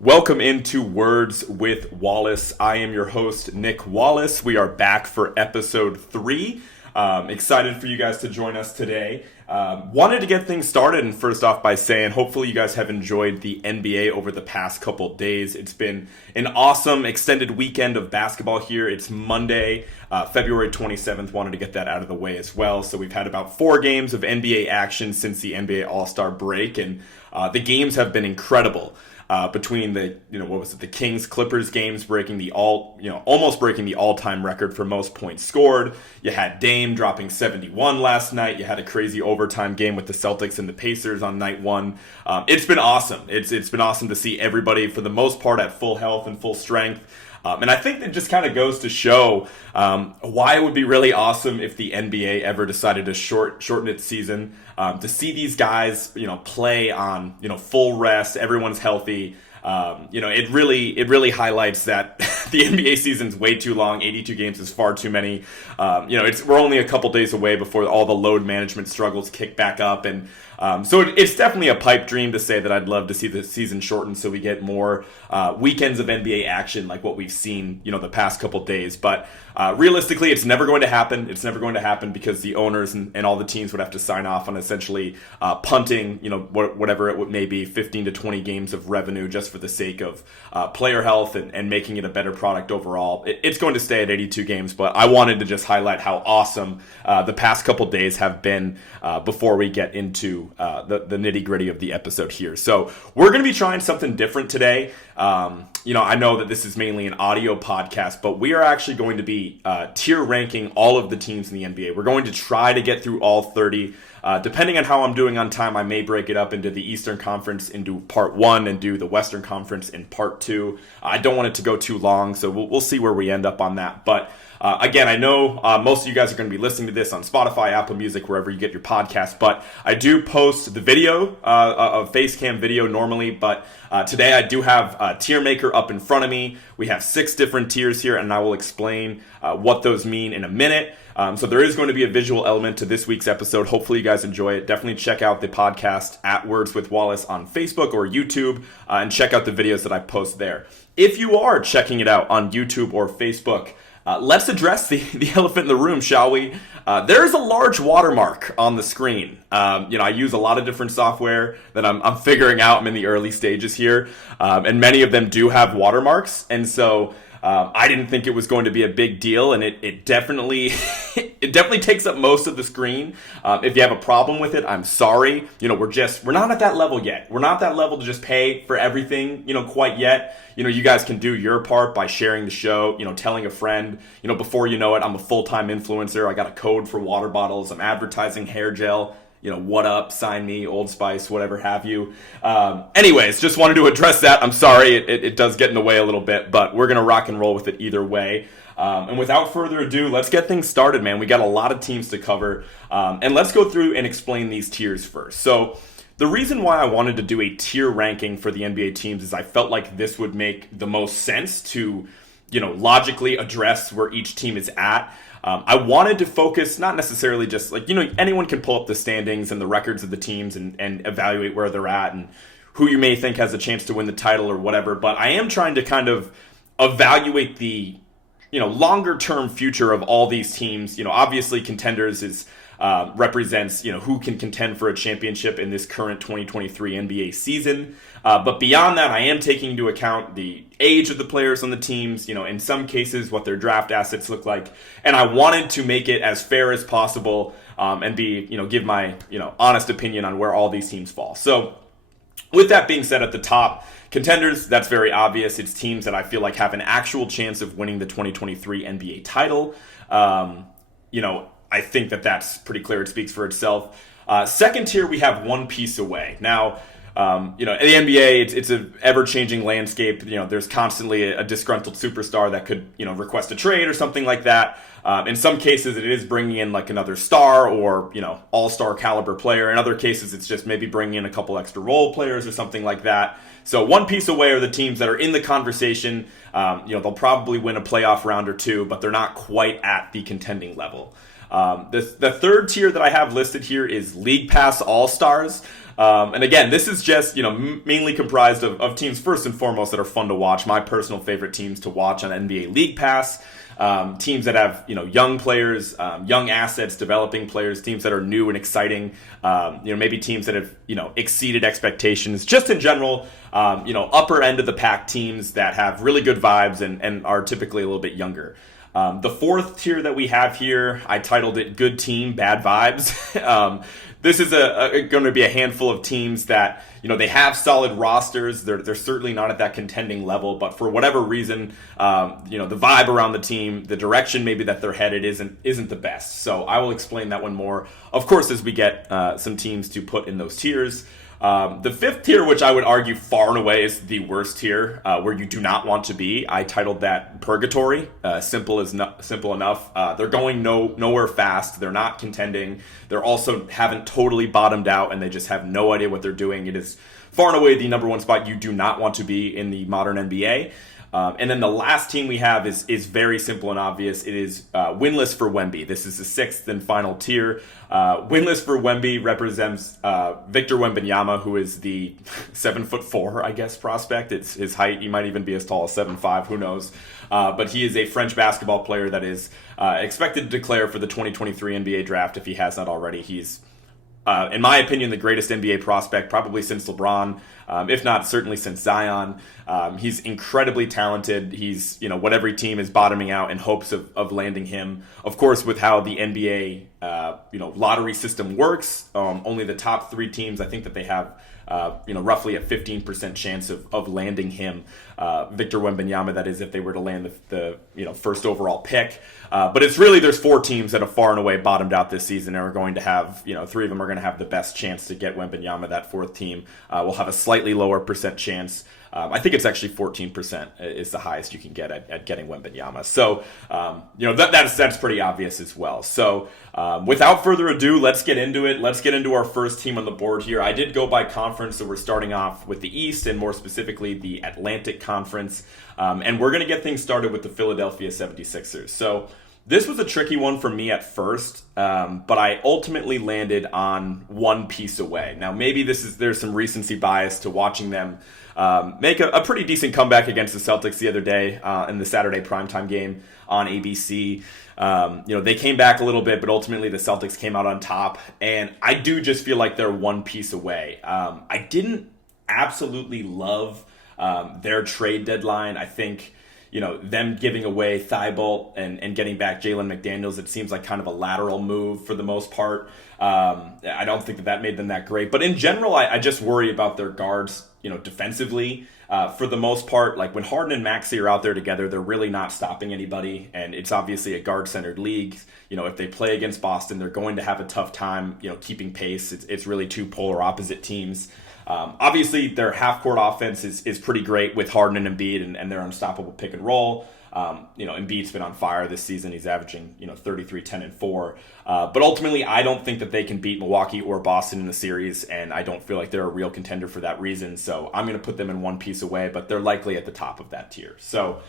Welcome into Words with Wallace. I am your host, Nick Wallace. We are back for episode 3. Excited for you guys to join us today. Wanted to get things started, and first off by saying hopefully you guys have enjoyed the NBA over the past couple days. It's been an awesome extended weekend of basketball here. It's Monday, February 27th. Wanted to get that out of the way as well. So we've had about 4 games of NBA action since the NBA All-Star break, and the games have been incredible. Between the the Kings Clippers games almost breaking the all-time record for most points scored. You had Dame dropping 71 last night. You had a crazy overtime game with the Celtics and the Pacers on night 1. It's been awesome. It's been awesome to see everybody for the most part at full health and full strength. And I think that just kind of goes to show why it would be really awesome if the NBA ever decided to shorten its season. To see these guys, play on, full rest, everyone's healthy. It really highlights that the NBA season's way too long. 82 games is far too many. We're only a couple days away before all the load management struggles kick back up, and so it's definitely a pipe dream to say that I'd love to see the season shortened so we get more weekends of NBA action like what we've seen, the past couple days. But realistically, it's never going to happen. It's never going to happen because the owners and all the teams would have to sign off on essentially punting, whatever it may be, 15 to 20 games of revenue just for the sake of player health and making it a better product overall. It's going to stay at 82 games, but I wanted to just highlight how awesome the past couple days have been before we get into the nitty-gritty of the episode here. So we're going to be trying something different today. I know that this is mainly an audio podcast, but we are actually going to be tier ranking all of the teams in the NBA. We're going to try to get through all 30. Depending on how I'm doing on time, I may break it up into the Eastern Conference into part 1 and do the Western Conference in part 2. I don't want it to go too long, so we'll see where we end up on that. But again, I know most of you guys are going to be listening to this on Spotify, Apple Music, wherever you get your podcast, but I do post the video of Facecam video normally, but today I do have a tier maker up in front of me. We have 6 different tiers here, and I will explain what those mean in a minute. So there is going to be a visual element to this week's episode. Hopefully you guys enjoy it. Definitely check out the podcast at Words with Wallace on Facebook or YouTube, and check out the videos that I post there. If you are checking it out on YouTube or Facebook, let's address the elephant in the room, shall we? There is a large watermark on the screen. I use a lot of different software that I'm figuring out. I'm in the early stages here, and many of them do have watermarks, and so I didn't think it was going to be a big deal, and it definitely it definitely takes up most of the screen. If you have a problem with it, I'm sorry. We're not at that level yet. We're not at that level to just pay for everything, quite yet. You guys can do your part by sharing the show, telling a friend. Before you know it, I'm a full-time influencer. I got a code for water bottles. I'm advertising hair gel. What up, sign me, Old Spice, whatever have you. Anyways, just wanted to address that. I'm sorry, it does get in the way a little bit, but we're going to rock and roll with it either way. And without further ado, let's get things started, man. We got a lot of teams to cover, and let's go through and explain these tiers first. So the reason why I wanted to do a tier ranking for the NBA teams is I felt like this would make the most sense to, logically address where each team is at. I wanted to focus, not necessarily just anyone can pull up the standings and the records of the teams and evaluate where they're at and who you may think has a chance to win the title or whatever. But I am trying to kind of evaluate the, longer term future of all these teams. Obviously contenders is represents, who can contend for a championship in this current 2023 NBA season. But beyond that, I am taking into account the age of the players on the teams, in some cases, what their draft assets look like. And I wanted to make it as fair as possible and give my, honest opinion on where all these teams fall. So with that being said, at the top, contenders, that's very obvious. It's teams that I feel like have an actual chance of winning the 2023 NBA title. I think that that's pretty clear. It speaks for itself. Second tier, we have one piece away. Now, in the NBA, it's an ever-changing landscape. There's constantly a disgruntled superstar that could, request a trade or something like that. In some cases, it is bringing in like another star or, all-star caliber player. In other cases, it's just maybe bringing in a couple extra role players or something like that. So one piece away are the teams that are in the conversation. They'll probably win a playoff round or two, but they're not quite at the contending level. The third tier that I have listed here is League Pass All-Stars. And again, this is just, mainly comprised of teams first and foremost that are fun to watch. My personal favorite teams to watch on NBA League Pass. Teams that have, young players, young assets, developing players, teams that are new and exciting, maybe teams that have, exceeded expectations. Just in general, upper end of the pack teams that have really good vibes and are typically a little bit younger. The fourth tier that we have here, I titled it Good Team, Bad Vibes. This is going to be a handful of teams that, they have solid rosters. They're certainly not at that contending level, but for whatever reason, the vibe around the team, the direction maybe that they're headed isn't the best. So I will explain that one more, of course, as we get some teams to put in those tiers. The fifth tier, which I would argue far and away is the worst tier, where you do not want to be, I titled that Purgatory. Simple enough. They're going nowhere fast. They're not contending. They're also haven't totally bottomed out, and they just have no idea what they're doing. It is far and away the number one spot you do not want to be in the modern NBA. And then the last team we have is very simple and obvious. It is winless for Wemby. This is the sixth and final tier. Winless for Wemby represents Victor Wembanyama, who is the 7'4", I guess, prospect. It's his height. He might even be as tall as 7'5", who knows. But he is a French basketball player that is expected to declare for the 2023 NBA draft if he has not already. He's in my opinion, the greatest NBA prospect probably since LeBron, if not certainly since Zion. He's incredibly talented. He's, what every team is bottoming out in hopes of landing him. Of course, with how the NBA, lottery system works, only the top three teams, I think that they have, roughly a 15% chance of landing him, Victor Wembanyama, that is, if they were to land the first overall pick. But it's really, there's four teams that have far and away bottomed out this season and are going to have, three of them are going to have the best chance to get Wembanyama. That fourth team will have a slightly lower percent chance. I think it's actually 14% is the highest you can get at getting Wembanyama. So, that's pretty obvious as well. So, without further ado, let's get into it. Let's get into our first team on the board here. I did go by conference, so we're starting off with the East and more specifically the Atlantic Conference. And we're going to get things started with the Philadelphia 76ers. So, this was a tricky one for me at first, but I ultimately landed on one piece away. Now, maybe there's some recency bias to watching them make a pretty decent comeback against the Celtics the other day in the Saturday primetime game on ABC. They came back a little bit, but ultimately the Celtics came out on top, and I do just feel like they're one piece away. I didn't absolutely love their trade deadline. I think them giving away Thibault and getting back Jalen McDaniels, it seems like kind of a lateral move for the most part. I don't think that made them that great. But in general, I just worry about their guards, defensively. For the most part, like when Harden and Maxey are out there together, they're really not stopping anybody. And it's obviously a guard-centered league. If they play against Boston, they're going to have a tough time, keeping pace. It's really two polar opposite teams. Obviously, their half-court offense is pretty great with Harden and Embiid and their unstoppable pick and roll. Embiid's been on fire this season. He's averaging, 33, 10, and 4. But ultimately, I don't think that they can beat Milwaukee or Boston in the series, and I don't feel like they're a real contender for that reason. So I'm going to put them in one piece away, but they're likely at the top of that tier. So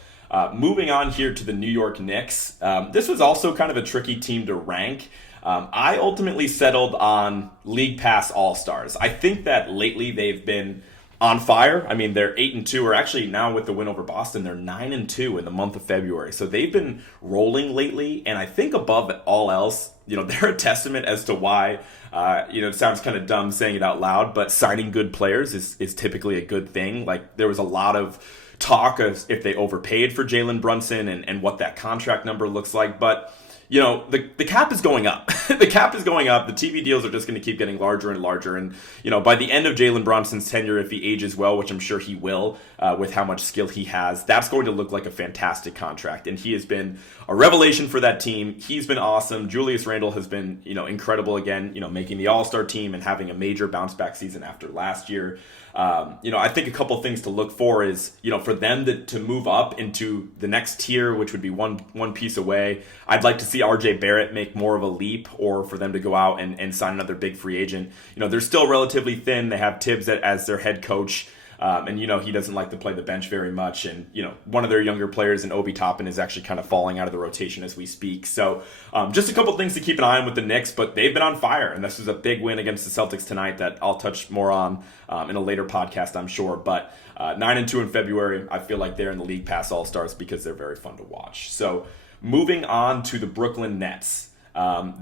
moving on here to the New York Knicks. This was also kind of a tricky team to rank. I ultimately settled on League Pass All-Stars. I think that lately they've been on fire. I mean, they're 8-2, or actually now with the win over Boston, they're 9-2 in the month of February. So they've been rolling lately, and I think above all else, they're a testament as to why, it sounds kind of dumb saying it out loud, but signing good players is typically a good thing. Like, there was a lot of talk of if they overpaid for Jalen Brunson and what that contract number looks like, but the cap is going up. The cap is going up. The TV deals are just going to keep getting larger and larger. And, by the end of Jalen Brunson's tenure, if he ages well, which I'm sure he will, with how much skill he has, that's going to look like a fantastic contract. And he has been a revelation for that team. He's been awesome. Julius Randle has been, incredible again, making the All-Star team and having a major bounce back season after last year. I think a couple things to look for is, for them to move up into the next tier, which would be one piece away. I'd like to see RJ Barrett make more of a leap, or for them to go out and sign another big free agent. They're still relatively thin. They have Tibbs as their head coach. And he doesn't like to play the bench very much. And, one of their younger players in Obi Toppin is actually kind of falling out of the rotation as we speak. So just a couple things to keep an eye on with the Knicks, but they've been on fire. And this was a big win against the Celtics tonight that I'll touch more on in a later podcast, I'm sure. But 9-2 in February, I feel like they're in the League Pass All-Stars because they're very fun to watch. So moving on to the Brooklyn Nets.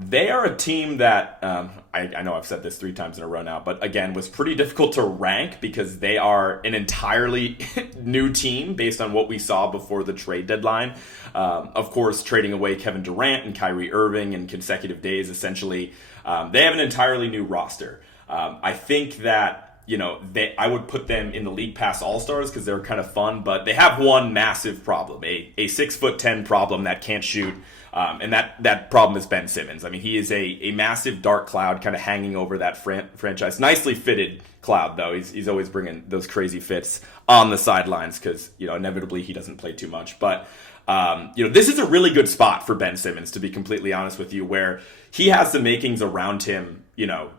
They are a team that, I know I've said this 3 times in a row now, but again, was pretty difficult to rank because they are an entirely new team based on what we saw before the trade deadline. Of course, trading away Kevin Durant and Kyrie Irving in consecutive days, essentially. They have an entirely new roster. I think that, I would put them in the League Pass All-Stars because they're kind of fun, but they have one massive problem, a 6'10" problem that can't shoot. And that problem is Ben Simmons. I mean, he is a massive dark cloud kind of hanging over that franchise. Nicely fitted cloud, though. He's always bringing those crazy fits on the sidelines because, inevitably he doesn't play too much. But, this is a really good spot for Ben Simmons, to be completely honest with you, where he has the makings around him,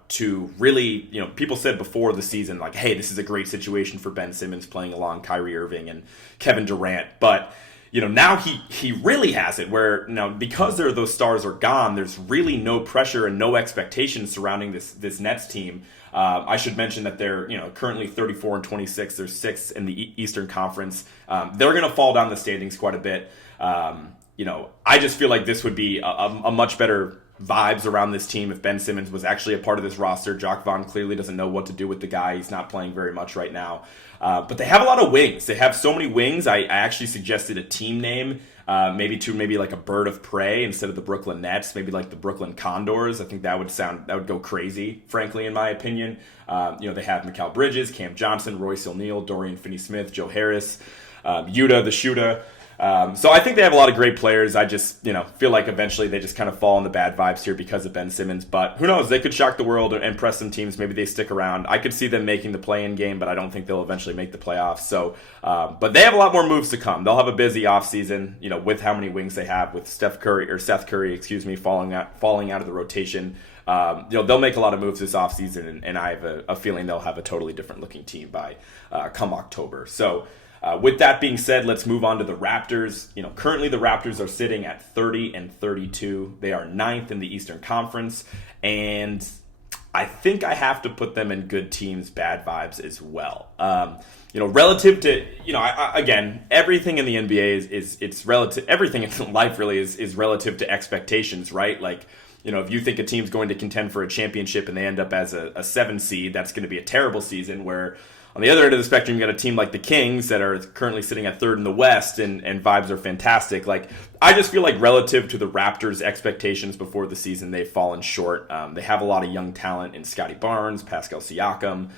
to really, people said before the season, like, hey, this is a great situation for Ben Simmons playing along Kyrie Irving and Kevin Durant. But now he really has it where now because those stars are gone, there's really no pressure and no expectations surrounding this Nets team. I should mention that they're currently 34-26. They're 6th in the Eastern Conference. They're going to fall down the standings quite a bit. I just feel like this would be a much better vibes around this team if Ben Simmons was actually a part of this roster. Jacques Vaughn clearly doesn't know what to do with the guy. He's not playing very much right now. But they have a lot of wings. They have so many wings. I actually suggested a team name, maybe like a bird of prey instead of the Brooklyn Nets, maybe like the Brooklyn Condors. I think that would go crazy, frankly, in my opinion. They have Mikal Bridges, Cam Johnson, Royce O'Neal, Dorian Finney-Smith, Joe Harris, Yuta the Shooter. So I think they have a lot of great players. I just, feel like eventually they just kind of fall in the bad vibes here because of Ben Simmons. But who knows? They could shock the world and press some teams. Maybe they stick around. I could see them making the play-in game, but I don't think they'll eventually make the playoffs. So, but they have a lot more moves to come. They'll have a busy offseason, with how many wings they have with Seth Curry, falling out of the rotation. They'll make a lot of moves this offseason, and I have a feeling they'll have a totally different looking team by come October. So. With that being said, let's move on to the Raptors. Currently the Raptors are sitting at 30-32. They are 9th in the Eastern Conference, and I think I have to put them in good teams, bad vibes as well. Relative to, again, everything in the NBA is relative. Everything in life really is relative to expectations, right? Like, if you think a team's going to contend for a championship and they end up as a 7 seed, that's going to be a terrible season. Where on the other end of the spectrum, you got a team like the Kings that are currently sitting at 3rd in the West, and vibes are fantastic. Like, I just feel like relative to the Raptors' expectations before the season, they've fallen short. They have a lot of young talent in Scotty Barnes, Pascal Siakam.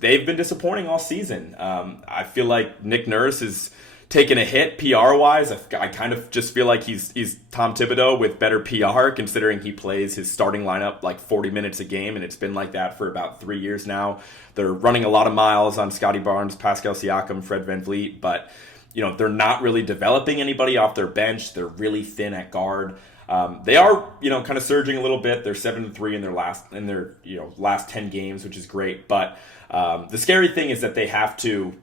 They've been disappointing all season. I feel like Nick Nurse is taken a hit PR-wise. I kind of just feel like he's Tom Thibodeau with better PR, considering he plays his starting lineup like 40 minutes a game, and it's been like that for about 3 years now. They're running a lot of miles on Scotty Barnes, Pascal Siakam, Fred VanVleet, but they're not really developing anybody off their bench. They're really thin at guard. They are, kind of surging a little bit. They're 7-3 in their last 10 games, which is great. But the scary thing is that they have to,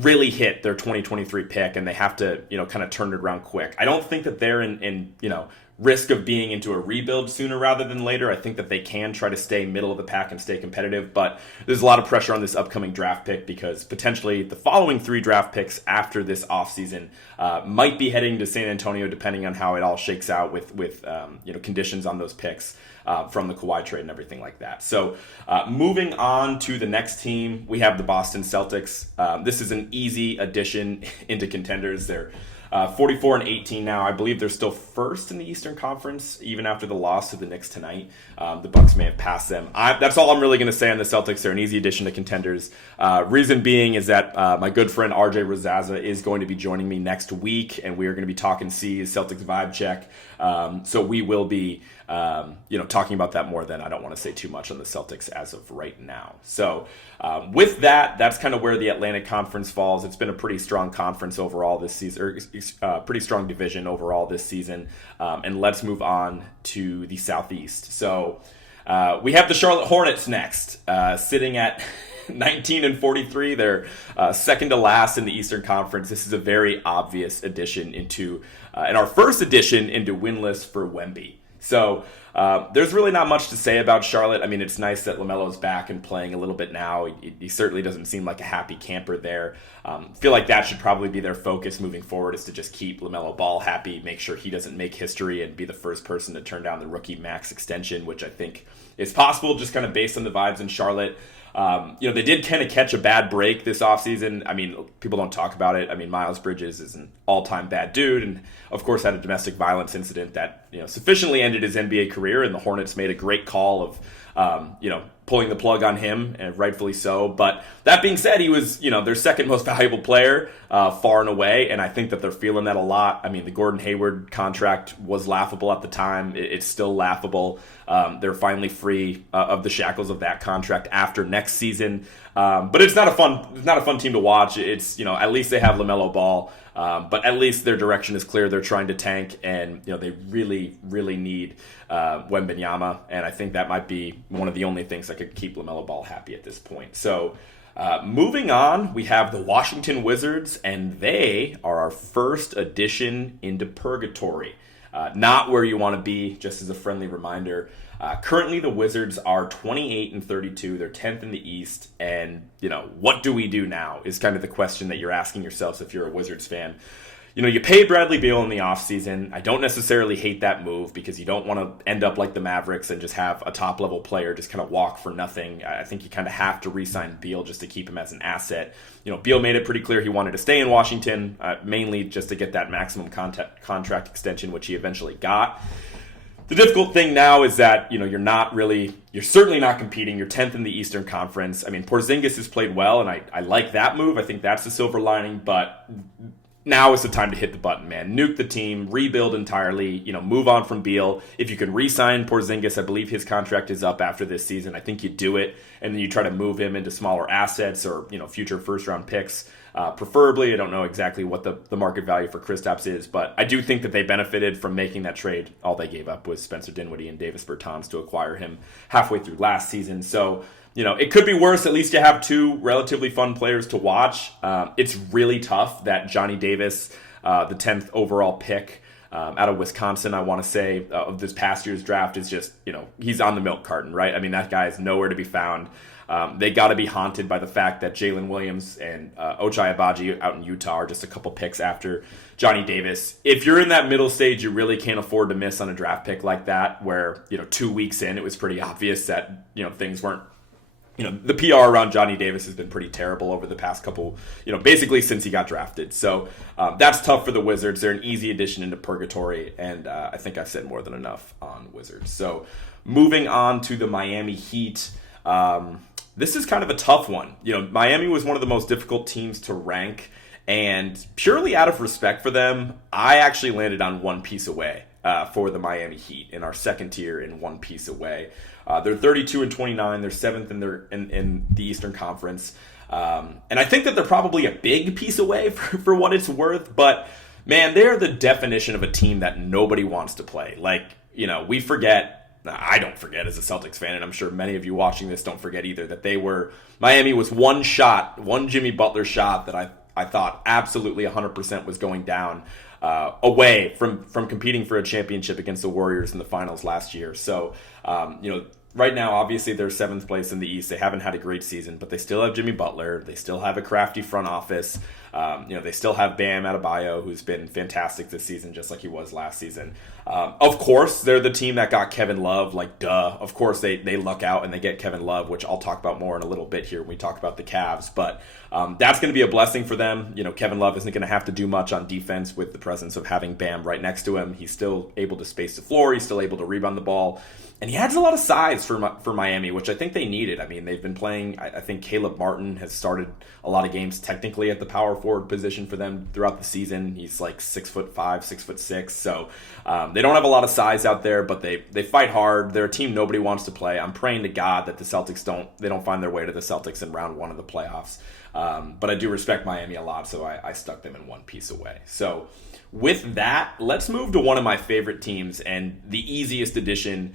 really hit their 2023 pick, and they have to, kind of turn it around quick. I don't think that they're in risk of being into a rebuild sooner rather than later. I think that they can try to stay middle of the pack and stay competitive, but there's a lot of pressure on this upcoming draft pick because potentially the following 3 draft picks after this offseason might be heading to San Antonio, depending on how it all shakes out with conditions on those picks from the Kawhi trade and everything like that. So moving on to the next team, we have the Boston Celtics. This is an easy addition into contenders. They're 44-18 now. I believe they're still first in the Eastern Conference, even after the loss to the Knicks tonight. The Bucks may have passed them. That's all I'm really going to say on the Celtics. They're an easy addition to contenders. Reason being is that my good friend RJ Razaza is going to be joining me next week, and we are going to be talking C's, Celtics vibe check. So we will be talking about that more. Then I don't want to say too much on the Celtics as of right now. So with that, that's kind of where the Atlantic Conference falls. It's been a pretty strong conference overall this season, or pretty strong division overall this season. And let's move on to the Southeast. So we have the Charlotte Hornets next, sitting at 19-43. They're second to last in the Eastern Conference. This is a very obvious addition into, and our first addition into winless for Wemby. So there's really not much to say about Charlotte. I mean, it's nice that LaMelo's back and playing a little bit now. He certainly doesn't seem like a happy camper there. Feel like that should probably be their focus moving forward, is to just keep LaMelo Ball happy, make sure he doesn't make history and be the first person to turn down the rookie max extension, which I think is possible just kind of based on the vibes in Charlotte. They did kind of catch a bad break this offseason. I mean, people don't talk about it. I mean, Miles Bridges is an all-time bad dude, and of course had a domestic violence incident that sufficiently ended his NBA career, and the Hornets made a great call of pulling the plug on him, and rightfully so. But that being said, he was their second most valuable player far and away, and I think that they're feeling that a lot. I mean, the Gordon Hayward contract was laughable at the time. It's still laughable. They're finally free of the shackles of that contract after next season. But it's not a fun team to watch. It's at least they have LaMelo Ball. But at least their direction is clear. They're trying to tank, and they really, really need Wembanyama, and I think that might be one of the only things that could keep LaMelo Ball happy at this point. So moving on, we have the Washington Wizards, and they are our first addition into purgatory. Not where you want to be, just as a friendly reminder. Currently, the Wizards are 28-32. They're 10th in the East. And, what do we do now is kind of the question that you're asking yourselves if you're a Wizards fan. You paid Bradley Beal in the offseason. I don't necessarily hate that move because you don't want to end up like the Mavericks and just have a top-level player just kind of walk for nothing. I think you kind of have to re-sign Beal just to keep him as an asset. Beal made it pretty clear he wanted to stay in Washington, mainly just to get that maximum contract extension, which he eventually got. The difficult thing now is that, you're certainly not competing. You're 10th in the Eastern Conference. I mean, Porzingis has played well, and I like that move. I think that's the silver lining, but now is the time to hit the button, man. Nuke the team, rebuild entirely, move on from Beal. If you can re-sign Porzingis, I believe his contract is up after this season. I think you do it, and then you try to move him into smaller assets or, future first-round picks. Preferably, I don't know exactly what the market value for Kristaps is, but I do think that they benefited from making that trade. All they gave up was Spencer Dinwiddie and Davis Bertans to acquire him halfway through last season. So, it could be worse. At least you have two relatively fun players to watch. It's really tough that Johnny Davis, the 10th overall pick out of Wisconsin, I want to say, of this past year's draft is just, he's on the milk carton, right? I mean, that guy is nowhere to be found. They got to be haunted by the fact that Jalen Williams and Ochai Agbaji out in Utah are just a couple picks after Johnny Davis. If you're in that middle stage, you really can't afford to miss on a draft pick like that, where 2 weeks in, it was pretty obvious that things weren't. The PR around Johnny Davis has been pretty terrible over the past couple, basically since he got drafted. So that's tough for the Wizards. They're an easy addition into purgatory, and I think I've said more than enough on Wizards. So moving on to the Miami Heat. This is kind of a tough one. Miami was one of the most difficult teams to rank, and purely out of respect for them, I actually landed on one piece away for the Miami Heat in our second tier in one piece away. They're 32-29. They're seventh in the Eastern Conference. And I think that they're probably a big piece away for what it's worth. But, man, they're the definition of a team that nobody wants to play. We forget. I don't forget as a Celtics fan, and I'm sure many of you watching this don't forget either, that Miami was one Jimmy Butler shot that I thought absolutely 100% was going down away from competing for a championship against the Warriors in the finals last year. So, right now, obviously, they're 7th place in the East. They haven't had a great season, but they still have Jimmy Butler. They still have a crafty front office. They still have Bam Adebayo, who's been fantastic this season, just like he was last season. Of course, they're the team that got Kevin Love. Like, duh. Of course, they luck out and they get Kevin Love, which I'll talk about more in a little bit here when we talk about the Cavs. But that's going to be a blessing for them. Kevin Love isn't going to have to do much on defense with the presence of having Bam right next to him. He's still able to space the floor. He's still able to rebound the ball. And he adds a lot of size for Miami, which I think they needed. I mean, they've been playing, I think Caleb Martin has started a lot of games technically at the power forward position for them throughout the season. He's like 6'5", 6'6". So they don't have a lot of size out there, but they fight hard. They're a team nobody wants to play. I'm praying to God that the Celtics don't find their way to the Celtics in round 1 of the playoffs. But I do respect Miami a lot, so I stuck them in one piece away. So with that, let's move to one of my favorite teams and the easiest addition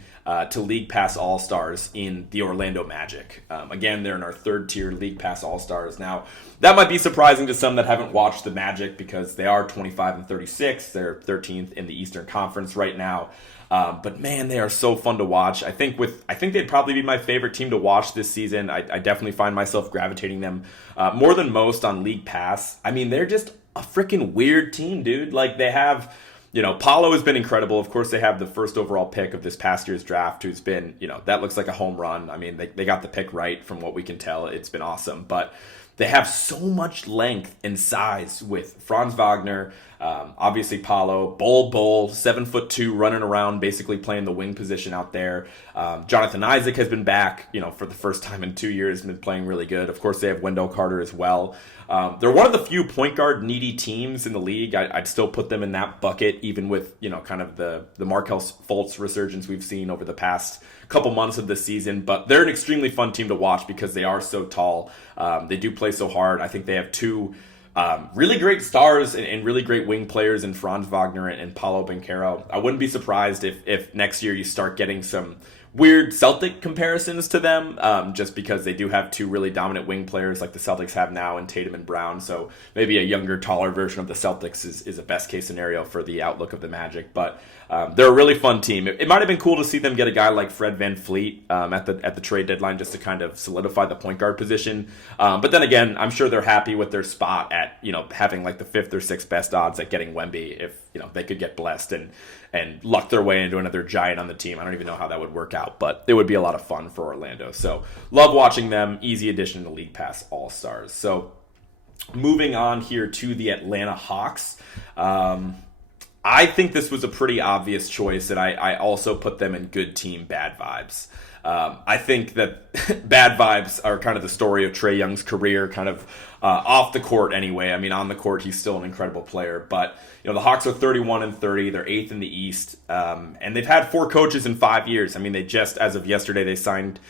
to League Pass All-Stars in the Orlando Magic. Again, they're in our 3rd tier League Pass All-Stars. Now, that might be surprising to some that haven't watched the Magic because they are 25-36. They're 13th in the Eastern Conference right now. But man, they are so fun to watch. I think they'd probably be my favorite team to watch this season. I definitely find myself gravitating them more than most on League Pass. I mean, they're just a freaking weird team, dude. Like, they have, Paolo has been incredible. Of course, they have the 1st overall pick of this past year's draft, who's been, that looks like a home run. I mean, they got the pick right from what we can tell. It's been awesome. But they have so much length and size with Franz Wagner, obviously Paolo, Bol, 7'2", running around, basically playing the wing position out there. Jonathan Isaac has been back, for the first time in 2 years, been playing really good. Of course, they have Wendell Carter as well. They're one of the few point guard needy teams in the league. I'd still put them in that bucket, even with, kind of the Markelle Fultz resurgence we've seen over the past couple months of the season. But they're an extremely fun team to watch because they are so tall. They do play so hard. I think they have 2 really great stars and really great wing players in Franz Wagner and Paolo Banchero. I wouldn't be surprised if next year you start getting some weird Celtic comparisons to them, just because they do have 2 really dominant wing players like the Celtics have now in Tatum and Brown. So maybe a younger, taller version of the Celtics is a best case scenario for the outlook of the Magic. But they're a really fun team. It might have been cool to see them get a guy like Fred VanVleet at the trade deadline just to kind of solidify the point guard position. But then again, I'm sure they're happy with their spot at having like the 5th or 6th best odds at getting Wemby if they could get blessed and luck their way into another giant on the team. I don't even know how that would work out, but it would be a lot of fun for Orlando. So love watching them. Easy addition to League Pass All-Stars. So moving on here to the Atlanta Hawks. I think this was a pretty obvious choice, and I also put them in good team, bad vibes. I think that bad vibes are kind of the story of Trae Young's career, kind of off the court anyway. I mean, on the court, he's still an incredible player. But, the Hawks are 31-30. They're 8th in the East. And they've had 4 coaches in 5 years. I mean, they just, as of yesterday, they signed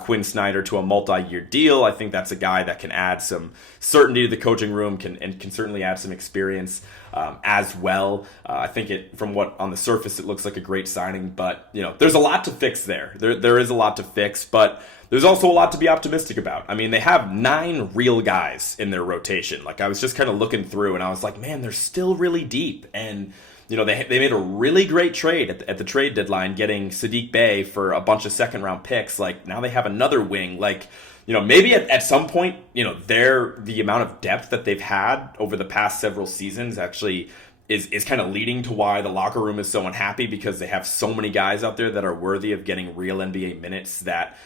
Quinn Snyder to a multi-year deal. I think that's a guy that can add some certainty to the coaching room can certainly add some experience as well. I think from what on the surface it looks like a great signing, but there's a lot to fix there. There is a lot to fix, but there's also a lot to be optimistic about. I mean, they have 9 real guys in their rotation. Like, I was just kind of looking through and I was like, man, they're still really deep. And they made a really great trade at the trade deadline, getting Saddiq Bey for a bunch of 2nd-round picks. Like, now they have another wing. Like, maybe at some point, the amount of depth that they've had over the past several seasons actually is kind of leading to why the locker room is so unhappy, because they have so many guys out there that are worthy of getting real NBA minutes that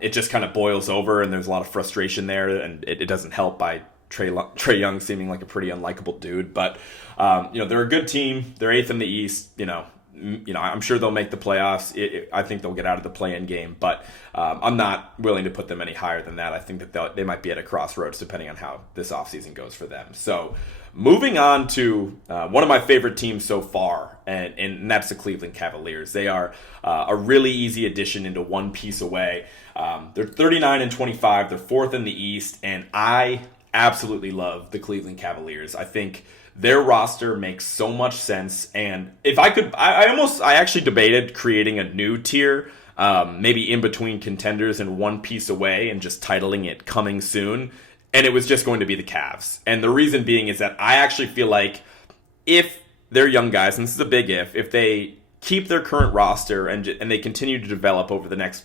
it just kind of boils over, and there's a lot of frustration there, and it doesn't help by Trae Young seeming like a pretty unlikable dude. But they're a good team. They're 8th in the East. I'm sure they'll make the playoffs. I think they'll get out of the play-in game, but I'm not willing to put them any higher than that. I think that they might be at a crossroads depending on how this offseason goes for them. So moving on to one of my favorite teams so far, and that's the Cleveland Cavaliers. They are a really easy addition into one piece away. They're 39-25. They're 4th in the East, and I absolutely love the Cleveland Cavaliers. I think their roster makes so much sense, and if I could, I actually debated creating a new tier, maybe in between contenders and one piece away, and just titling it Coming Soon, and it was just going to be the Cavs. And the reason being is that I actually feel like if they're young guys, and this is a big if they keep their current roster and they continue to develop over the next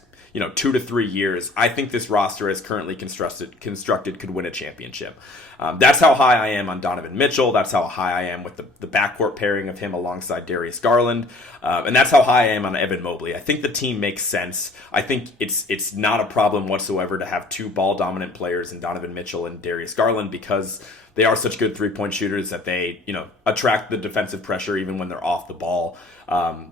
2 to 3 years, I think this roster as currently constructed could win a championship. That's how high I am on Donovan Mitchell. That's how high I am with the backcourt pairing of him alongside Darius Garland. And that's how high I am on Evan Mobley. I think the team makes sense. I think it's not a problem whatsoever to have two ball-dominant players in Donovan Mitchell and Darius Garland because they are such good three-point shooters that they, attract the defensive pressure even when they're off the ball.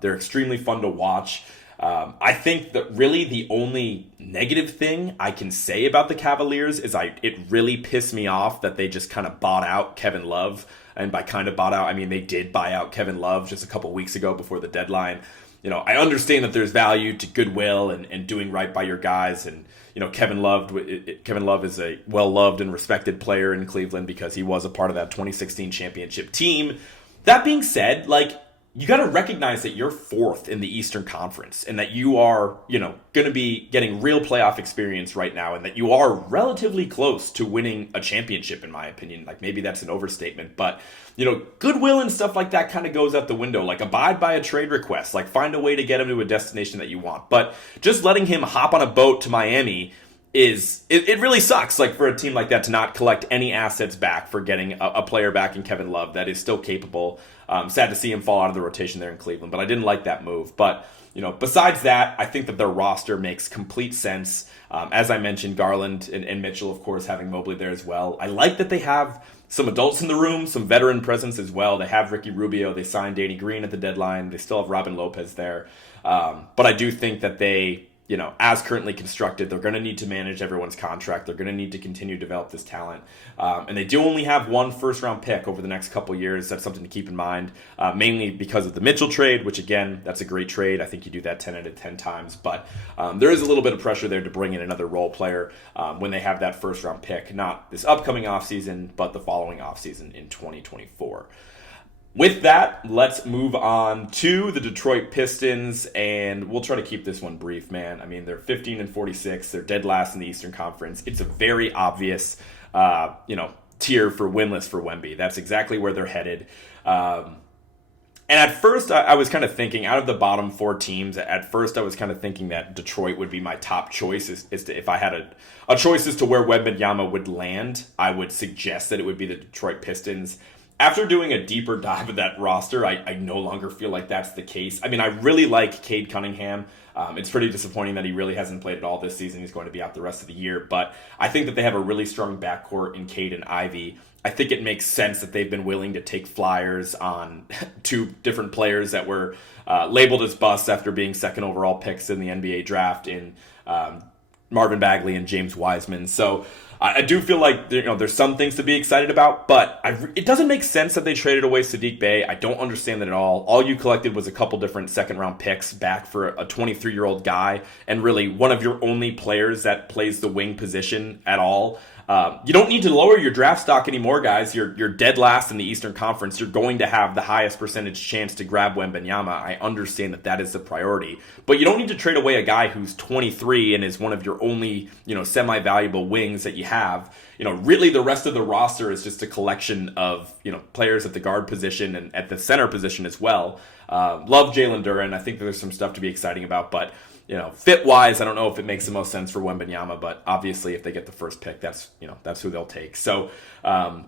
They're extremely fun to watch. I think that really the only negative thing I can say about the Cavaliers is it really pissed me off that they just kind of bought out Kevin Love. And by kind of bought out, I mean they did buy out Kevin Love just a couple weeks ago before the deadline. I understand that there's value to goodwill and doing right by your guys. And, Kevin Love is a well-loved and respected player in Cleveland because he was a part of that 2016 championship team. That being said, you got to recognize that you're fourth in the Eastern Conference and that you are, going to be getting real playoff experience right now and that you are relatively close to winning a championship, in my opinion. Maybe that's an overstatement, but, goodwill and stuff like that kind of goes out the window. Abide by a trade request, find a way to get him to a destination that you want. But just letting him hop on a boat to Miami it really sucks for a team like that to not collect any assets back for getting a player back in Kevin Love that is still capable. Sad to see him fall out of the rotation there in Cleveland, but I didn't like that move. But besides that, I think that their roster makes complete sense. As I mentioned, Garland and Mitchell, of course, having Mobley there as well. I like that they have some adults in the room, some veteran presence as well. They have Ricky Rubio. They signed Danny Green at the deadline. They still have Robin Lopez there. But I do think that they, as currently constructed, they're going to need to manage everyone's contract. They're going to need to continue to develop this talent. And they do only have one first-round pick over the next couple years. That's something to keep in mind, mainly because of the Mitchell trade, which, again, that's a great trade. I think you do that 10 out of 10 times. But there is a little bit of pressure there to bring in another role player when they have that first-round pick, not this upcoming offseason, but the following offseason in 2024. With that, let's move on to the Detroit Pistons, and we'll try to keep this one brief, man. I mean, they're 15-46. They're dead last in the Eastern Conference. It's a very obvious, tier for winless for Wemby. That's exactly where they're headed. And at first, I was kind of thinking, out of the bottom four teams, at first I was kind of thinking that Detroit would be my top choice. If I had a choice as to where Wembanyama would land, I would suggest that it would be the Detroit Pistons. After doing a deeper dive of that roster, I no longer feel like that's the case. I mean, I really like Cade Cunningham. It's pretty disappointing that he really hasn't played at all this season. He's going to be out the rest of the year. But I think that they have a really strong backcourt in Cade and Ivy. I think it makes sense that they've been willing to take flyers on two different players that were labeled as busts after being second overall picks in the NBA draft in Marvin Bagley and James Wiseman. So I do feel like there's some things to be excited about, but it doesn't make sense that they traded away Saddiq Bey. I don't understand that at all. All you collected was a couple different second-round picks back for a 23-year-old guy, and really one of your only players that plays the wing position at all. You don't need to lower your draft stock anymore, guys. You're dead last in the Eastern Conference. You're going to have the highest percentage chance to grab Wembanyama. I understand that is the priority. But you don't need to trade away a guy who's 23 and is one of your only, semi-valuable wings that you have. Really the rest of the roster is just a collection of, players at the guard position and at the center position as well. Love Jalen Duren. I think there's some stuff to be exciting about, but fit-wise, I don't know if it makes the most sense for Wembanyama, but obviously if they get the first pick, that's who they'll take. So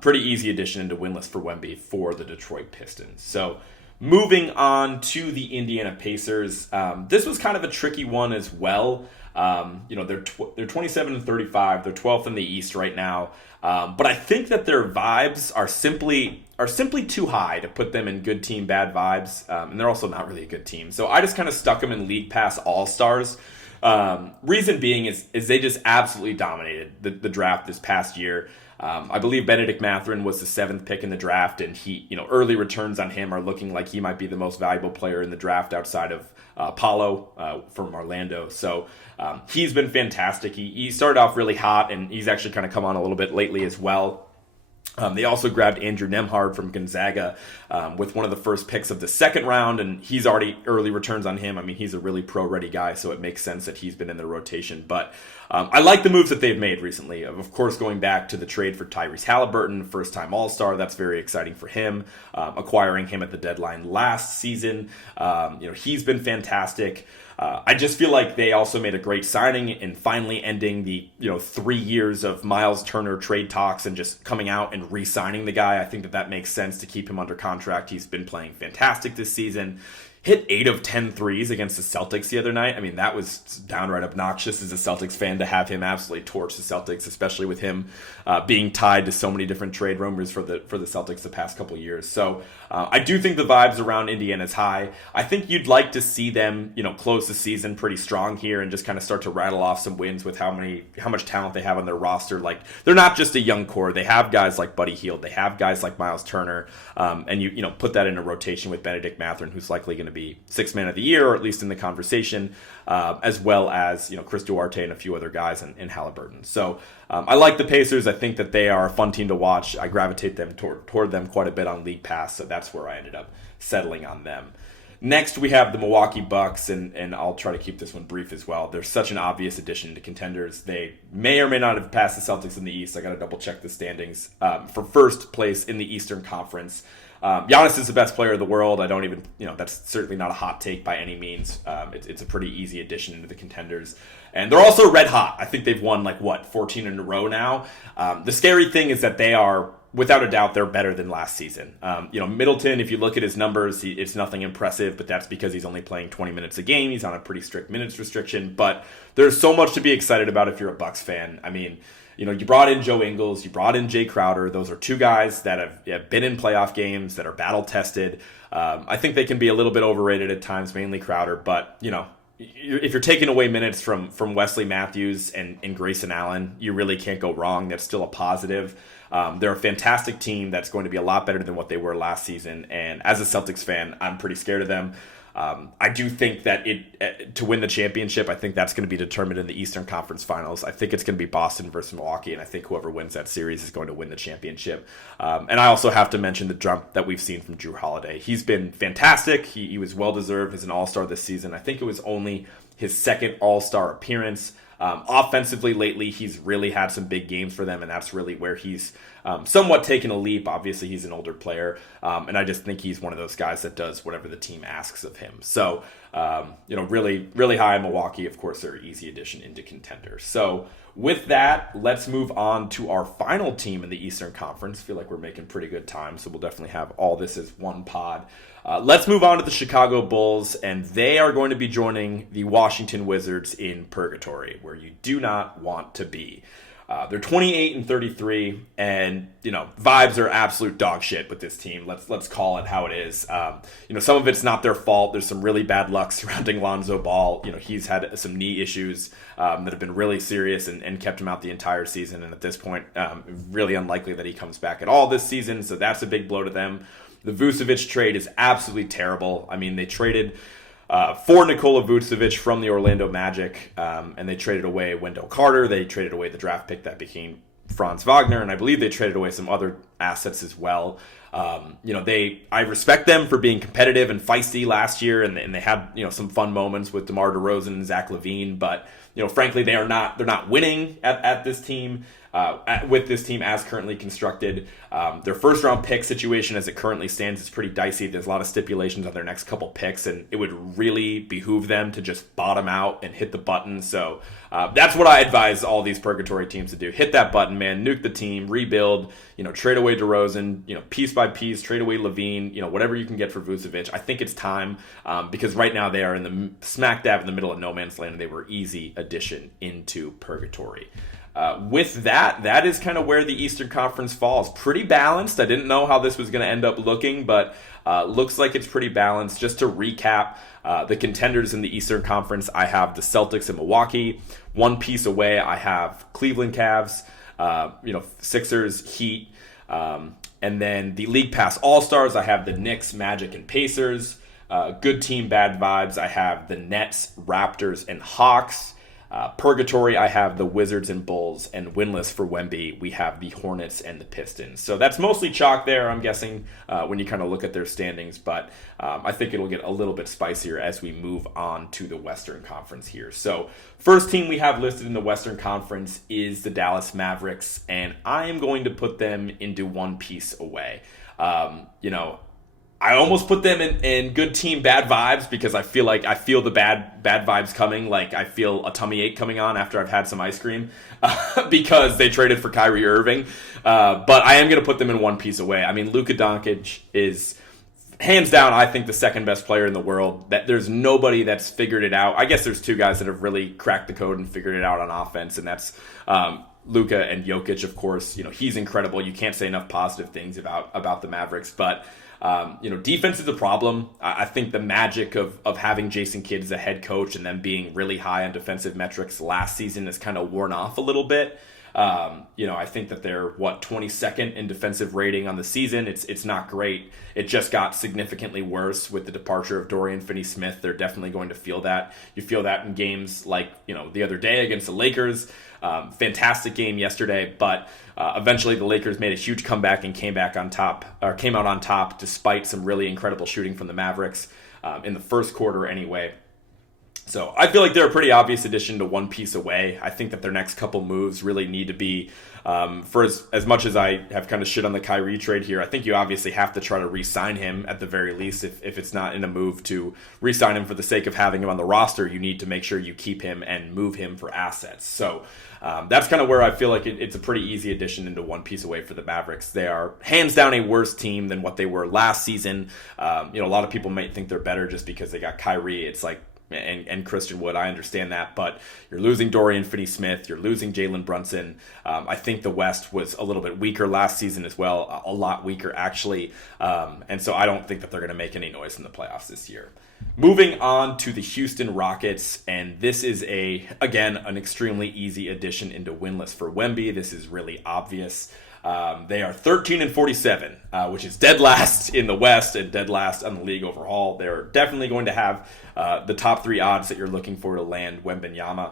pretty easy addition into winless for Wemby for the Detroit Pistons. So moving on to the Indiana Pacers, this was kind of a tricky one as well. They're 27-35. They're 12th in the East right now. But I think that their vibes are simply too high to put them in good team, bad vibes. And they're also not really a good team. So I just kind of stuck them in League Pass All-Stars. Reason being is they just absolutely dominated the draft this past year. I believe Benedict Mathurin was the 7th pick in the draft, and early returns on him are looking like he might be the most valuable player in the draft outside of Paulo from Orlando. So he's been fantastic. He started off really hot, and he's actually kind of come on a little bit lately as well. They also grabbed Andrew Nembhard from Gonzaga with one of the first picks of the second round, and he's already early returns on him. I mean, he's a really pro-ready guy, so it makes sense that he's been in the rotation. But I like the moves that they've made recently. Of course, going back to the trade for Tyrese Halliburton, first-time All-Star, that's very exciting for him. Acquiring him at the deadline last season, he's been fantastic. I just feel like they also made a great signing in finally ending the 3 years of Miles Turner trade talks and just coming out and re-signing the guy. I think that makes sense to keep him under contract. He's been playing fantastic this season. Hit 8 of 10 threes against the Celtics the other night. I mean, that was downright obnoxious as a Celtics fan to have him absolutely torch the Celtics, especially with him being tied to so many different trade rumors for the Celtics the past couple of years. So I do think the vibes around Indiana is high. I think you'd like to see them, close the season pretty strong here and just kind of start to rattle off some wins with how much talent they have on their roster. Like, they're not just a young core. They have guys like Buddy Hield. They have guys like Miles Turner. And you put that in a rotation with Benedict Mathurin, who's likely going to be sixth man of the year, or at least in the conversation, as well as Chris Duarte and a few other guys in Halliburton. So I like the Pacers. I think that they are a fun team to watch. I gravitate them toward them quite a bit on League Pass, so that's where I ended up settling on them. Next, we have the Milwaukee Bucks, and I'll try to keep this one brief as well. They're such an obvious addition to contenders. They may or may not have passed the Celtics in the East. I got to double check the standings for first place in the Eastern Conference. Giannis is the best player of the world. I don't even, that's certainly not a hot take by any means. It's a pretty easy addition into the contenders. And they're also red hot. I think they've won 14 in a row now. The scary thing is that they are, without a doubt, they're better than last season. Middleton, if you look at his numbers, it's nothing impressive, but that's because he's only playing 20 minutes a game. He's on a pretty strict minutes restriction. But there's so much to be excited about if you're a Bucks fan. I mean, you brought in Joe Ingles, you brought in Jay Crowder. Those are two guys that have been in playoff games, that are battle-tested. I think they can be a little bit overrated at times, mainly Crowder. But, if you're taking away minutes from Wesley Matthews and Grayson Allen, you really can't go wrong. That's still a positive. They're a fantastic team that's going to be a lot better than what they were last season. And as a Celtics fan, I'm pretty scared of them. I do think that to win the championship, I think that's going to be determined in the Eastern Conference Finals. I think it's going to be Boston versus Milwaukee, and I think whoever wins that series is going to win the championship. And I also have to mention the jump that we've seen from Jrue Holiday. He's been fantastic. He was well-deserved as an All-Star this season. I think it was only his second All-Star appearance. Offensively lately, he's really had some big games for them, and that's really where he's somewhat taken a leap. Obviously, he's an older player, and I just think he's one of those guys that does whatever the team asks of him. So, really, really high in Milwaukee. Of course, they're an easy addition into contenders. So, with that, let's move on to our final team in the Eastern Conference. I feel like we're making pretty good time, so we'll definitely have all this as one pod. Let's move on to the Chicago Bulls, and they are going to be joining the Washington Wizards in purgatory, where you do not want to be. They're 28-33, and vibes are absolute dog shit with this team. Let's call it how it is. Some of it's not their fault. There's some really bad luck surrounding Lonzo Ball. He's had some knee issues that have been really serious and kept him out the entire season. And at this point, really unlikely that he comes back at all this season. So that's a big blow to them. The Vucevic trade is absolutely terrible. I mean, they traded for Nikola Vucevic from the Orlando Magic, and they traded away Wendell Carter. They traded away the draft pick that became Franz Wagner, and I believe they traded away some other assets as well. I respect them for being competitive and feisty last year, and they had some fun moments with DeMar DeRozan and Zach LaVine, but frankly, they're not winning at this team. With this team as currently constructed. Their first round pick situation as it currently stands is pretty dicey. There's a lot of stipulations on their next couple picks, and it would really behoove them to just bottom out and hit the button. So that's what I advise all these purgatory teams to do. Hit that button, man. Nuke the team, rebuild, trade away DeRozan, piece by piece, trade away LaVine, whatever you can get for Vucevic. I think it's time because right now they are in the smack dab in the middle of no man's land, and they were easy addition into purgatory. With that is kind of where the Eastern Conference falls. Pretty balanced. I didn't know how this was going to end up looking, but looks like it's pretty balanced. Just to recap, the contenders in the Eastern Conference, I have the Celtics and Milwaukee. One piece away, I have Cleveland Cavs, Sixers, Heat, and then the League Pass All-Stars, I have the Knicks, Magic, and Pacers. Good team, bad vibes, I have the Nets, Raptors, and Hawks. Purgatory, I have the Wizards and Bulls, and winless for Wemby, we have the Hornets and the Pistons. So that's mostly chalk there, I'm guessing, when you kind of look at their standings, but I think it'll get a little bit spicier as we move on to the Western Conference here. So first team we have listed in the Western Conference is the Dallas Mavericks, and I am going to put them into one piece away. I almost put them in good team, bad vibes, because I feel the bad vibes coming. Like I feel a tummy ache coming on after I've had some ice cream because they traded for Kyrie Irving. But I am going to put them in one piece away. I mean, Luka Doncic is hands down, I think, the second best player in the world. That there's nobody that's figured it out. I guess there's two guys that have really cracked the code and figured it out on offense, and that's Luka and Jokic. Of course, he's incredible. You can't say enough positive things about the Mavericks, but. Defense is a problem. I think the magic of having Jason Kidd as a head coach and them being really high on defensive metrics last season has kind of worn off a little bit. I think that they're 22nd in defensive rating on the season. It's not great. It just got significantly worse with the departure of Dorian Finney-Smith. They're definitely going to feel that. You feel that in games like the other day against the Lakers. Fantastic game yesterday, but eventually the Lakers made a huge comeback and came out on top despite some really incredible shooting from the Mavericks in the first quarter anyway. So I feel like they're a pretty obvious addition to one piece away. I think that their next couple moves really need to be, for as much as I have kind of shit on the Kyrie trade here, I think you obviously have to try to re-sign him at the very least. If it's not in a move to re-sign him for the sake of having him on the roster, you need to make sure you keep him and move him for assets. So that's kind of where I feel like it's a pretty easy addition into one piece away for the Mavericks. They are hands down a worse team than what they were last season. A lot of people might think they're better just because they got Kyrie. It's like, and Christian Wood, I understand that, but you're losing Dorian Finney-Smith, you're losing Jalen Brunson. I think the West was a little bit weaker last season as well, a lot weaker actually, and so I don't think that they're going to make any noise in the playoffs this year. Moving on to the Houston Rockets, and this is again an extremely easy addition into winless for Wemby. This is really obvious. They are 13-47, which is dead last in the West and dead last on the league overall. They're definitely going to have the top three odds that you're looking for to land Wembanyama.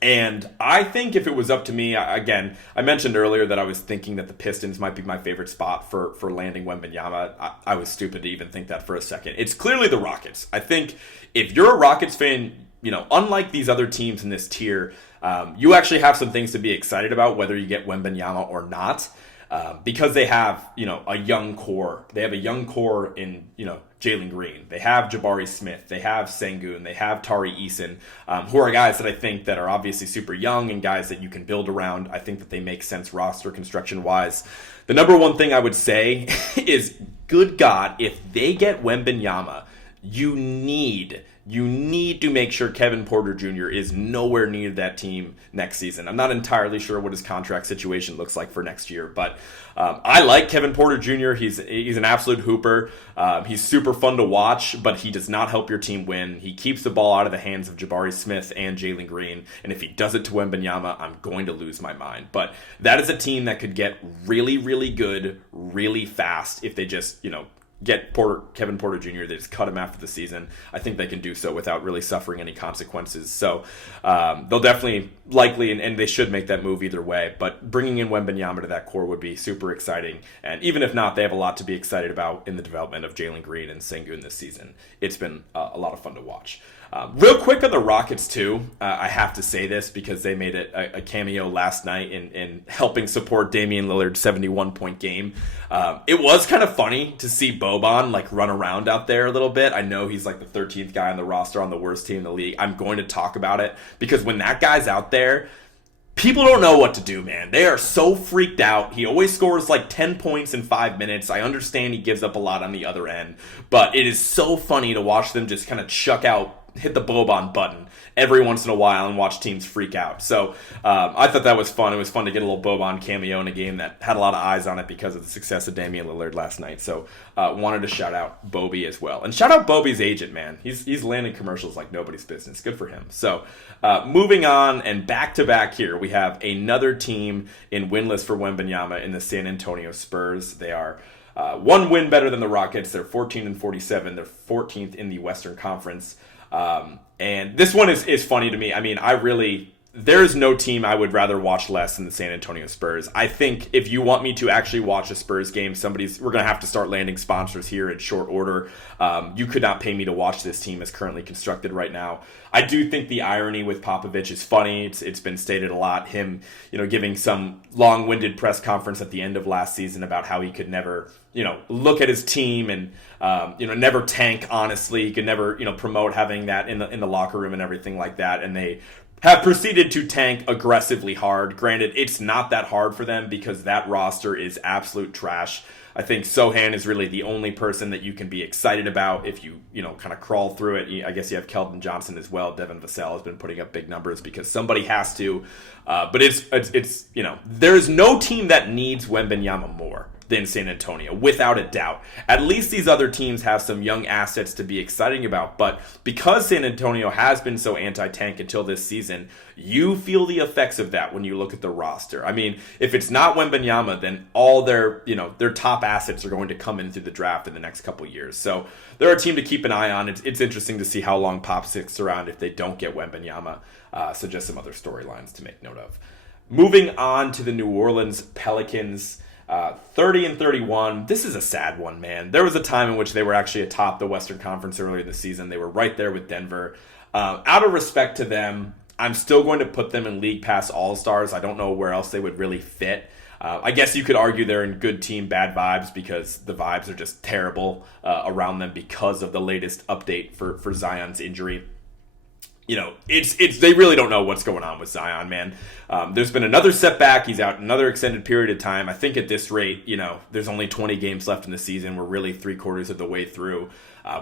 And I think if it was up to me, again, I mentioned earlier that I was thinking that the Pistons might be my favorite spot for landing Wembanyama. I was stupid to even think that for a second. It's clearly the Rockets. I think if you're a Rockets fan, unlike these other teams in this tier, you actually have some things to be excited about, whether you get Wembanyama or not, because they have, a young core. They have a young core in, Jalen Green. They have Jabari Smith. They have Sengun. They have Tari Eason, who are guys that I think that are obviously super young and guys that you can build around. I think that they make sense roster construction-wise. The number one thing I would say is, good God, if they get Wembanyama, you need to make sure Kevin Porter Jr. is nowhere near that team next season. I'm not entirely sure what his contract situation looks like for next year, but I like Kevin Porter Jr. He's an absolute hooper. He's super fun to watch, but he does not help your team win. He keeps the ball out of the hands of Jabari Smith and Jalen Green, and if he does it to Wembanyama, I'm going to lose my mind. But that is a team that could get really, really good really fast if they just, get Kevin Porter Jr. They just cut him after the season. I think they can do so without really suffering any consequences. So they'll definitely likely, and they should make that move either way. But bringing in Wembanyama to that core would be super exciting. And even if not, they have a lot to be excited about in the development of Jalen Green and Sengun this season. It's been a lot of fun to watch. Real quick on the Rockets, too, I have to say this because they made a cameo last night in helping support Damian Lillard's 71-point game. It was kind of funny to see Boban run around out there a little bit. I know he's like the 13th guy on the roster on the worst team in the league. I'm going to talk about it because when that guy's out there, people don't know what to do, man. They are so freaked out. He always scores 10 points in 5 minutes. I understand he gives up a lot on the other end, but it is so funny to watch them just kind of hit the Boban button every once in a while and watch teams freak out. So I thought that was fun. It was fun to get a little Boban cameo in a game that had a lot of eyes on it because of the success of Damian Lillard last night. So wanted to shout out Bobby as well. And shout out Bobby's agent, man. He's landing commercials like nobody's business. Good for him. So moving on and back-to-back here, we have another team in winless for Wembanyama in the San Antonio Spurs. They are one win better than the Rockets. They're 14-47. They're 14th in the Western Conference. And this one is funny to me. I mean, there is no team I would rather watch less than the San Antonio Spurs. I think if you want me to actually watch a Spurs game, we're going to have to start landing sponsors here in short order. You could not pay me to watch this team as currently constructed right now. I do think the irony with Popovich is funny. It's been stated a lot. Him, giving some long-winded press conference at the end of last season about how he could never, look at his team and, never tank. Honestly, he could never, promote having that in the locker room and everything like that. And they have proceeded to tank aggressively hard. Granted, it's not that hard for them because that roster is absolute trash. I think Sohan is really the only person that you can be excited about if you kind of crawl through it. I guess you have Keldon Johnson as well. Devin Vassell has been putting up big numbers because somebody has to. But it's there's no team that needs Wembanyama more than San Antonio, without a doubt. At least these other teams have some young assets to be exciting about, but because San Antonio has been so anti-tank until this season, you feel the effects of that when you look at the roster. I mean, if it's not Wembanyama, then all their top assets are going to come in through the draft in the next couple years. So they're a team to keep an eye on. It's interesting to see how long Pop sticks around if they don't get Wembanyama. So just some other storylines to make note of. Moving on to the New Orleans Pelicans. 30-31. This is a sad one, man. There was a time in which they were actually atop the Western Conference earlier in the season. They were right there with Denver. Out of respect to them, I'm still going to put them in League Pass All-Stars. I don't know where else they would really fit. I guess you could argue they're in good team, bad vibes because the vibes are just terrible around them because of the latest update for Zion's injury. They really don't know what's going on with Zion, man. There's been another setback. He's out another extended period of time. I think at this rate, there's only 20 games left in the season. We're really 3/4 of the way through.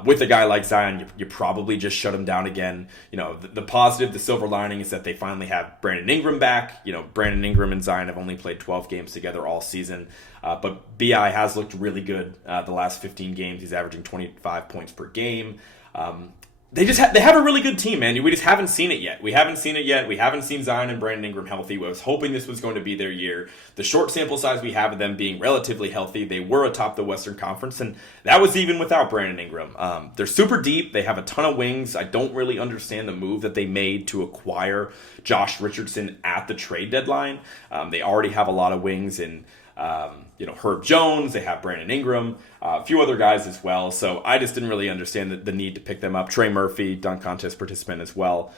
With a guy like Zion, you probably just shut him down again. The positive, the silver lining is that they finally have Brandon Ingram back. Brandon Ingram and Zion have only played 12 games together all season. But BI has looked really good the last 15 games. He's averaging 25 points per game. They have a really good team, man. We just haven't seen it yet. We haven't seen Zion and Brandon Ingram healthy. I was hoping this was going to be their year. The short sample size we have of them being relatively healthy, they were atop the Western Conference, and that was even without Brandon Ingram. They're super deep. They have a ton of wings. I don't really understand the move that they made to acquire Josh Richardson at the trade deadline. They already have a lot of wings in Herb Jones. They have Brandon Ingram, a few other guys as well. So I just didn't really understand the need to pick them up. Trey Murphy, dunk contest participant as well.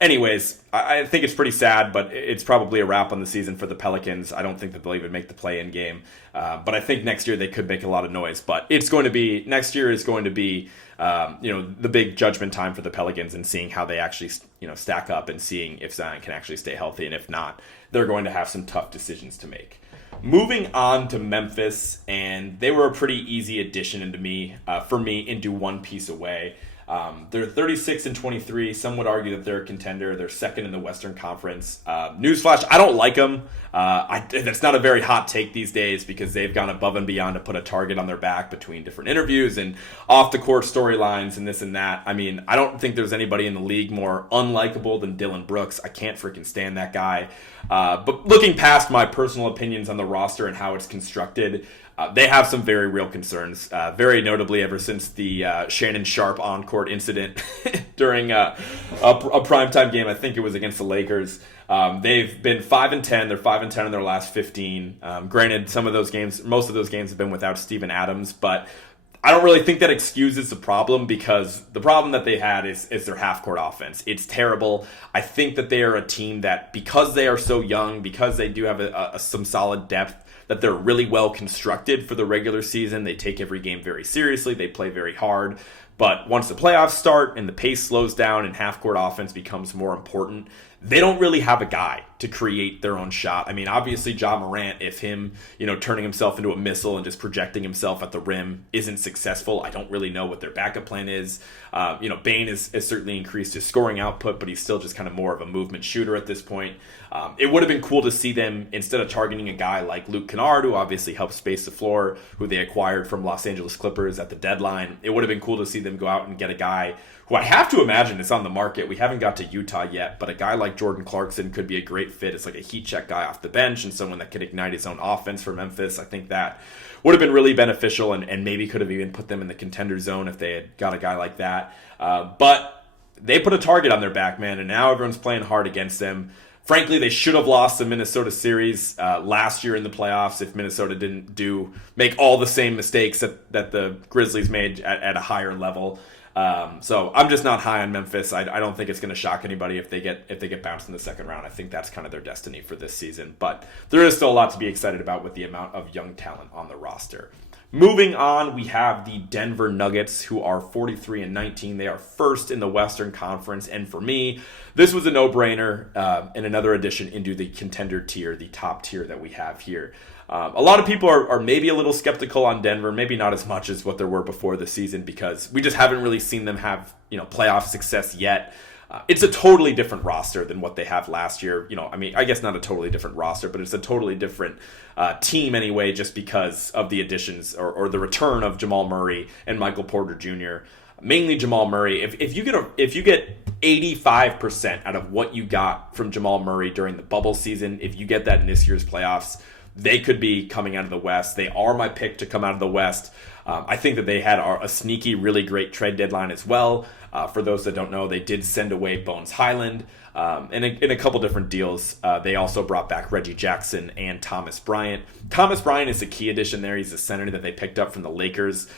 Anyways, I think it's pretty sad, but it's probably a wrap on the season for the Pelicans. I don't think that they'll even make the play-in game. But I think next year they could make a lot of noise. But next year is going to be, the big judgment time for the Pelicans and seeing how they actually, stack up and seeing if Zion can actually stay healthy. And if not, they're going to have some tough decisions to make. Moving on to Memphis, and they were a pretty easy addition for me into one piece away. They're 36-23. Some would argue that they're a contender. They're second in the Western Conference. Newsflash, I don't like them. That's not a very hot take these days because they've gone above and beyond to put a target on their back between different interviews and off-the-court storylines and this and that. I mean, I don't think there's anybody in the league more unlikable than Dylan Brooks. I can't freaking stand that guy. But looking past my personal opinions on the roster and how it's constructed, they have some very real concerns, very notably ever since the Shannon Sharpe on-court incident during a primetime game. I think it was against the Lakers. They've been 5-10. They're 5-10 in their last 15. Granted, most of those games have been without Steven Adams, but I don't really think that excuses the problem because the problem that they had is their half-court offense. It's terrible. I think that they are a team that, because they are so young, because they do have some solid depth, that they're really well constructed for the regular season. They take every game very seriously. They play very hard. But once the playoffs start and the pace slows down and half-court offense becomes more important, they don't really have a guy to create their own shot. I mean, obviously, Ja Morant, if him, turning himself into a missile and just projecting himself at the rim isn't successful, I don't really know what their backup plan is. Bane has certainly increased his scoring output, but he's still just kind of more of a movement shooter at this point. It would have been cool to see them, instead of targeting a guy like Luke Kennard, who obviously helps space the floor, who they acquired from Los Angeles Clippers at the deadline. It would have been cool to see them go out and get a guy who I have to imagine is on the market. We haven't got to Utah yet, but a guy like Jordan Clarkson could be a great fit. It's like a heat check guy off the bench and someone that could ignite his own offense for Memphis. I think that would have been really beneficial and maybe could have even put them in the contender zone if they had got a guy like that. But they put a target on their back, man, and now everyone's playing hard against them. Frankly, they should have lost the Minnesota series last year in the playoffs if Minnesota didn't make all the same mistakes that the Grizzlies made at a higher level. So I'm just not high on Memphis. I don't think it's going to shock anybody if they get bounced in the second round. I think that's kind of their destiny for this season. But there is still a lot to be excited about with the amount of young talent on the roster. Moving on, we have the Denver Nuggets, who are 43-19. They are first in the Western Conference, and for me, this was a no-brainer and another addition into the contender tier, the top tier that we have here. A lot of people are maybe a little skeptical on Denver, maybe not as much as what there were before the season, because we just haven't really seen them have playoff success yet. It's a totally different roster than what they have last year. I guess not a totally different roster, but it's a totally different team anyway, just because of the additions or the return of Jamal Murray and Michael Porter Jr. Mainly Jamal Murray. If you get 85% out of what you got from Jamal Murray during the bubble season, if you get that in this year's playoffs, they could be coming out of the West. They are my pick to come out of the West. I think that they had a sneaky, really great trade deadline as well. For those that don't know, they did send away Bones Highland in a couple different deals. They also brought back Reggie Jackson and Thomas Bryant. Thomas Bryant is a key addition there. He's a center that they picked up from the Lakers.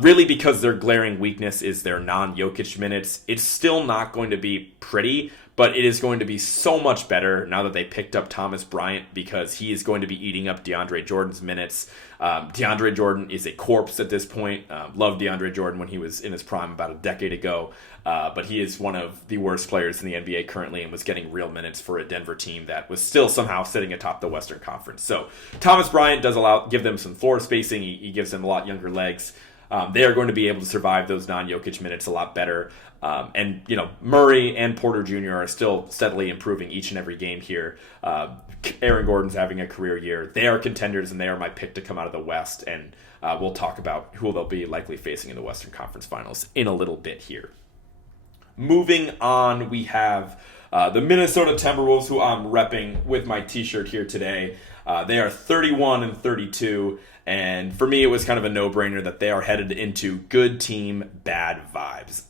Really because their glaring weakness is their non-Jokic minutes. It's still not going to be pretty, but it is going to be so much better now that they picked up Thomas Bryant, because he is going to be eating up DeAndre Jordan's minutes. DeAndre Jordan is a corpse at this point. Loved DeAndre Jordan when he was in his prime about a decade ago, but he is one of the worst players in the NBA currently and was getting real minutes for a Denver team that was still somehow sitting atop the Western Conference. So Thomas Bryant does give them some floor spacing. He gives them a lot younger legs. They are going to be able to survive those non-Jokic minutes a lot better. And Murray and Porter Jr. are still steadily improving each and every game here. Aaron Gordon's having a career year. They are contenders, and they are my pick to come out of the West. And we'll talk about who they'll be likely facing in the Western Conference Finals in a little bit here. Moving on, we have the Minnesota Timberwolves, who I'm repping with my t-shirt here today. They are 31-32. And for me, it was kind of a no-brainer that they are headed into good team, bad vibes.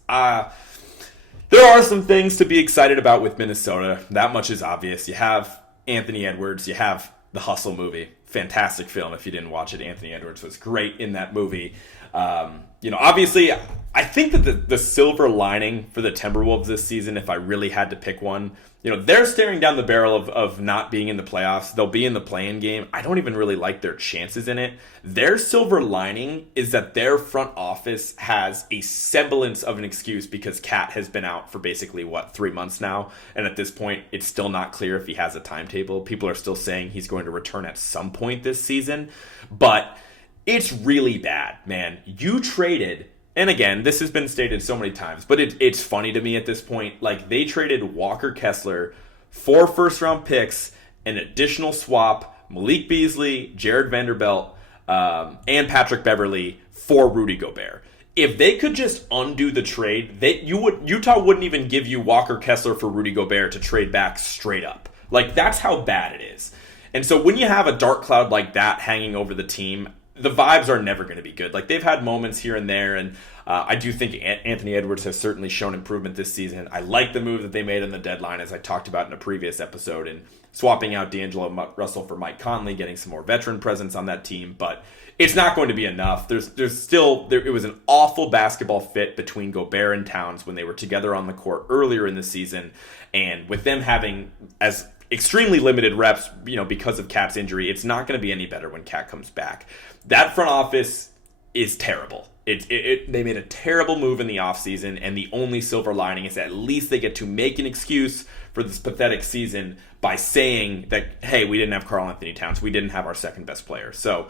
There are some things to be excited about with Minnesota. That much is obvious. You have Anthony Edwards. You have the Hustle movie. Fantastic film. If you didn't watch it, Anthony Edwards was great in that movie. Obviously, I think that the silver lining for the Timberwolves this season, if I really had to pick one, they're staring down the barrel of not being in the playoffs. They'll be in the play-in game. I don't even really like their chances in it. Their silver lining is that their front office has a semblance of an excuse, because Cat has been out for basically, 3 months now? And at this point, it's still not clear if he has a timetable. People are still saying he's going to return at some point this season. But it's really bad, man. You traded... And again, this has been stated so many times, but it's funny to me at this point. Like, they traded Walker Kessler, 4 first-round picks, an additional swap, Malik Beasley, Jared Vanderbilt, and Patrick Beverley for Rudy Gobert. If they could just undo the trade, Utah wouldn't even give you Walker Kessler for Rudy Gobert to trade back straight up. Like, that's how bad it is. And so when you have a dark cloud like that hanging over the team, the vibes are never going to be good. Like, they've had moments here and there, and I do think Anthony Edwards has certainly shown improvement this season. I like the move that they made on the deadline, as I talked about in a previous episode, and swapping out D'Angelo Russell for Mike Conley, getting some more veteran presence on that team, but it's not going to be enough. It was an awful basketball fit between Gobert and Towns when they were together on the court earlier in the season, and with them having as extremely limited reps, because of Cat's injury, it's not going to be any better when Cat comes back. That front office is terrible. They made a terrible move in the offseason, and the only silver lining is at least they get to make an excuse for this pathetic season by saying that, hey, we didn't have Karl Anthony Towns. We didn't have our second best player. So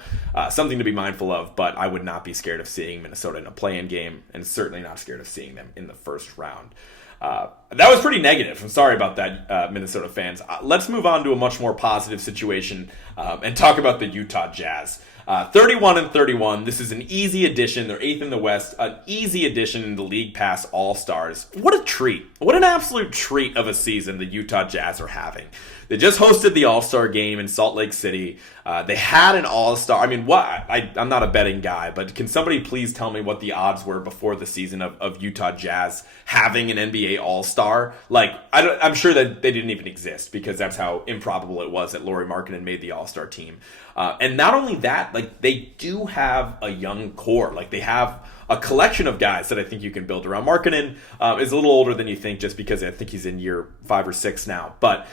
something to be mindful of, but I would not be scared of seeing Minnesota in a play-in game, and certainly not scared of seeing them in the first round. That was pretty negative. I'm sorry about that, Minnesota fans. Let's move on to a much more positive situation. and talk about the Utah Jazz. 31-31. This is an easy addition. They're 8th in the West. An easy addition in the League Pass All-Stars. What a treat. What an absolute treat of a season the Utah Jazz are having. They just hosted the All-Star game in Salt Lake City. They had an All-Star. I mean, I'm not a betting guy, but can somebody please tell me what the odds were before the season of Utah Jazz having an NBA All-Star? Like, I'm sure that they didn't even exist because that's how improbable it was that Lauri Markkanen made the All-Star team. And not only that, like, they do have a young core. Like, they have a collection of guys that I think you can build around. Markkanen is a little older than you think just because I think he's in year 5 or 6 now. But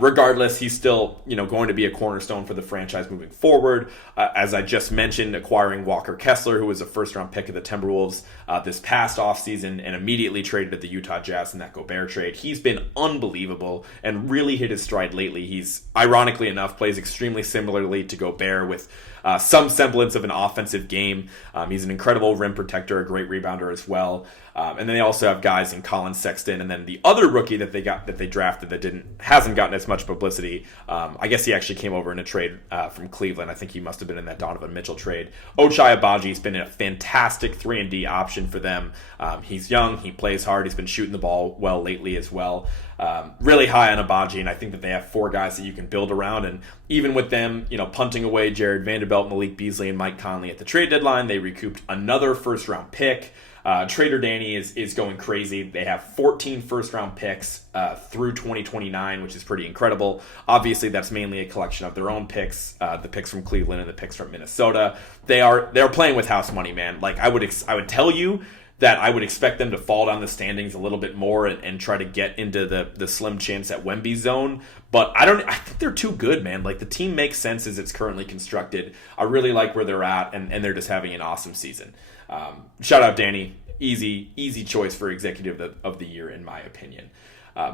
regardless, he's still, going to be a cornerstone for the franchise moving forward. As I just mentioned, acquiring Walker Kessler, who was a first-round pick of the Timberwolves this past offseason and immediately traded to the Utah Jazz in that Gobert trade. He's been unbelievable and really hit his stride lately. He's, ironically enough, plays extremely similarly to Gobert with some semblance of an offensive game. He's an incredible rim protector, a great rebounder as well. And then they also have guys in Colin Sexton, and then the other rookie that they drafted that hasn't gotten as much publicity. I guess he actually came over in a trade from Cleveland. I think he must have been in that Donovan Mitchell trade. Ochai Agbaji's been a fantastic 3-and-D option for them. He's young, he plays hard, he's been shooting the ball well lately as well. Really high on Agbaji, and I think that they have 4 guys that you can build around. And even with them, punting away Jared Vanderbilt, Malik Beasley, and Mike Conley at the trade deadline, they recouped another first-round pick. Trader Danny is going crazy. They have 14 first-round picks through 2029, which is pretty incredible. Obviously, that's mainly a collection of their own picks, the picks from Cleveland and the picks from Minnesota. They're playing with house money, man. Like I would tell you that I would expect them to fall down the standings a little bit more and try to get into the slim chance at Wemby zone. But I think they're too good, man. Like, the team makes sense as it's currently constructed. I really like where they're at, and they're just having an awesome season. Shout out Danny. Easy choice for executive of the year, in my opinion.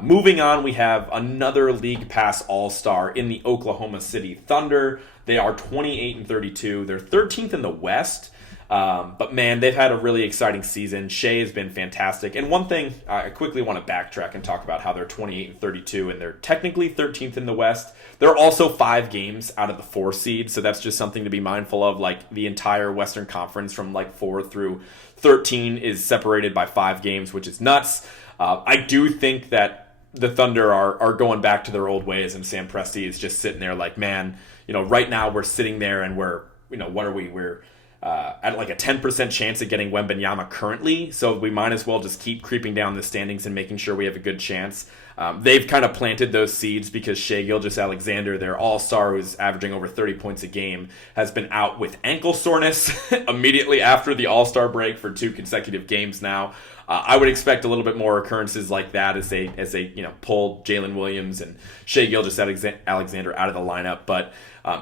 Moving on, we have another League Pass All-Star in the Oklahoma City Thunder. They are 28-32. They're 13th in the West. But man, they've had a really exciting season. Shea has been fantastic. And one thing, I quickly want to backtrack and talk about how they're 28-32 and they're technically 13th in the West. They're also 5 games out of the 4 seed, so that's just something to be mindful of. Like, the entire Western Conference from like 4 through 13 is separated by 5 games, which is nuts. I do think that the Thunder are going back to their old ways, and Sam Presti is just sitting there like, man, right now we're sitting there and we're, what are we? We're at like a 10% chance of getting Wembanyama currently, so we might as well just keep creeping down the standings and making sure we have a good chance. They've kind of planted those seeds because Shai Gilgeous-Alexander, their all-star who's averaging over 30 points a game, has been out with ankle soreness immediately after the all-star break for 2 consecutive games now. I would expect a little bit more occurrences like that as they pull Jalen Williams and Shai Gilgeous-Alexander out of the lineup. But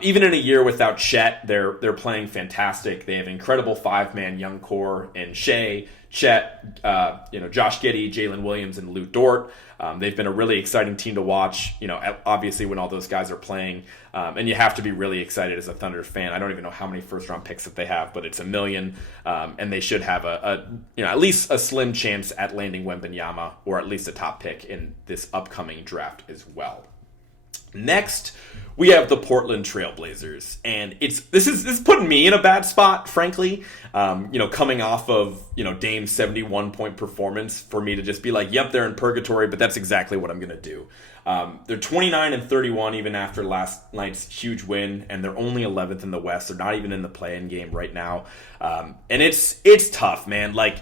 even in a year without Chet, they're playing fantastic. They have an incredible 5-man young core in Shai, Chet, Josh Giddey, Jalen Williams, and Lou Dort. They've been a really exciting team to watch, obviously when all those guys are playing. And you have to be really excited as a Thunder fan. I don't even know how many first-round picks that they have, but it's 1 million. And they should have at least a slim chance at landing Wembanyama, or at least a top pick in this upcoming draft as well. Next, we have the Portland Trailblazers, and this is putting me in a bad spot, frankly. Coming off of Dame's 71-point performance, for me to just be like, yep, they're in purgatory, but that's exactly what I'm gonna do. They're 29-31 even after last night's huge win, and they're only 11th in the West. They're not even in the play-in game right now, and it's tough, man. Like,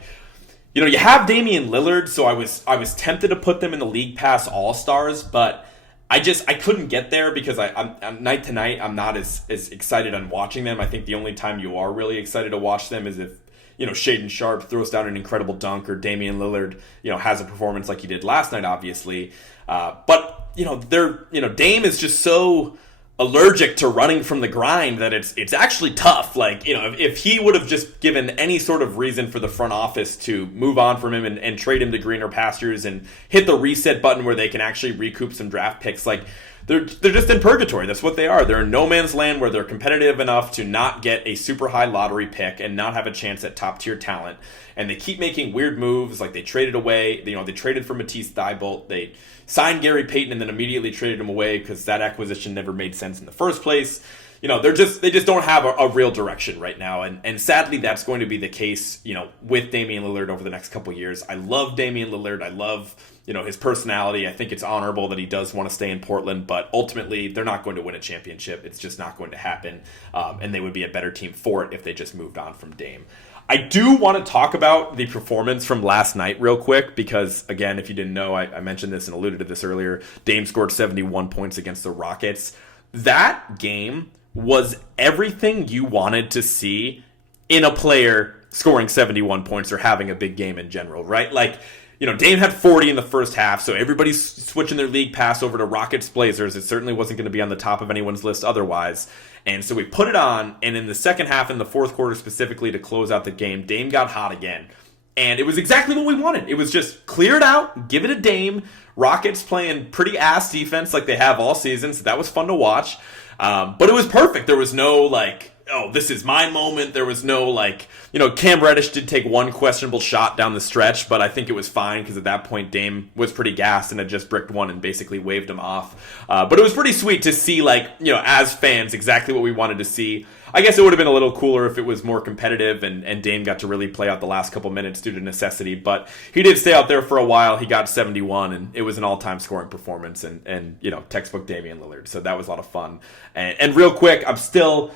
you have Damian Lillard, so I was tempted to put them in the League Pass All-Stars, but I couldn't get there because I'm night to night, I'm not as excited on watching them. I think the only time you are really excited to watch them is if, Shaedon Sharpe throws down an incredible dunk, or Damian Lillard, has a performance like he did last night, obviously. But Dame is just so allergic to running from the grind that it's actually tough. Like, if he would have just given any sort of reason for the front office to move on from him and trade him to greener pastures and hit the reset button where they can actually recoup some draft picks, like, they're just in purgatory. That's what they are. They're in no man's land where they're competitive enough to not get a super high lottery pick and not have a chance at top tier talent. And they keep making weird moves, like they traded away. They traded for Matisse Thybulle. They signed Gary Payton and then immediately traded him away because that acquisition never made sense in the first place. They just don't have a real direction right now, and sadly that's going to be the case, with Damian Lillard over the next couple of years. I love Damian Lillard. I love, his personality. I think it's honorable that he does want to stay in Portland, but ultimately they're not going to win a championship. It's just not going to happen, and they would be a better team for it if they just moved on from Dame. I do want to talk about the performance from last night real quick because, again, if you didn't know, I mentioned this and alluded to this earlier. Dame scored 71 points against the Rockets. That game was everything you wanted to see in a player scoring 71 points or having a big game in general, right? Like, Dame had 40 in the first half, so everybody's switching their league pass over to Rockets Blazers. It certainly wasn't going to be on the top of anyone's list otherwise. And so we put it on, and in the second half, in the fourth quarter specifically to close out the game, Dame got hot again. And it was exactly what we wanted. It was just clear it out, give it a Dame. Rockets playing pretty ass defense like they have all season, so that was fun to watch. But it was perfect. There was no, this is my moment. There was no, Cam Reddish did take one questionable shot down the stretch, but I think it was fine because at that point Dame was pretty gassed and had just bricked one and basically waved him off. But it was pretty sweet to see, as fans, exactly what we wanted to see. I guess it would have been a little cooler if it was more competitive and Dame got to really play out the last couple minutes due to necessity, but he did stay out there for a while. He got 71, and it was an all-time scoring performance and textbook Damian Lillard, so that was a lot of fun. And real quick, I'm still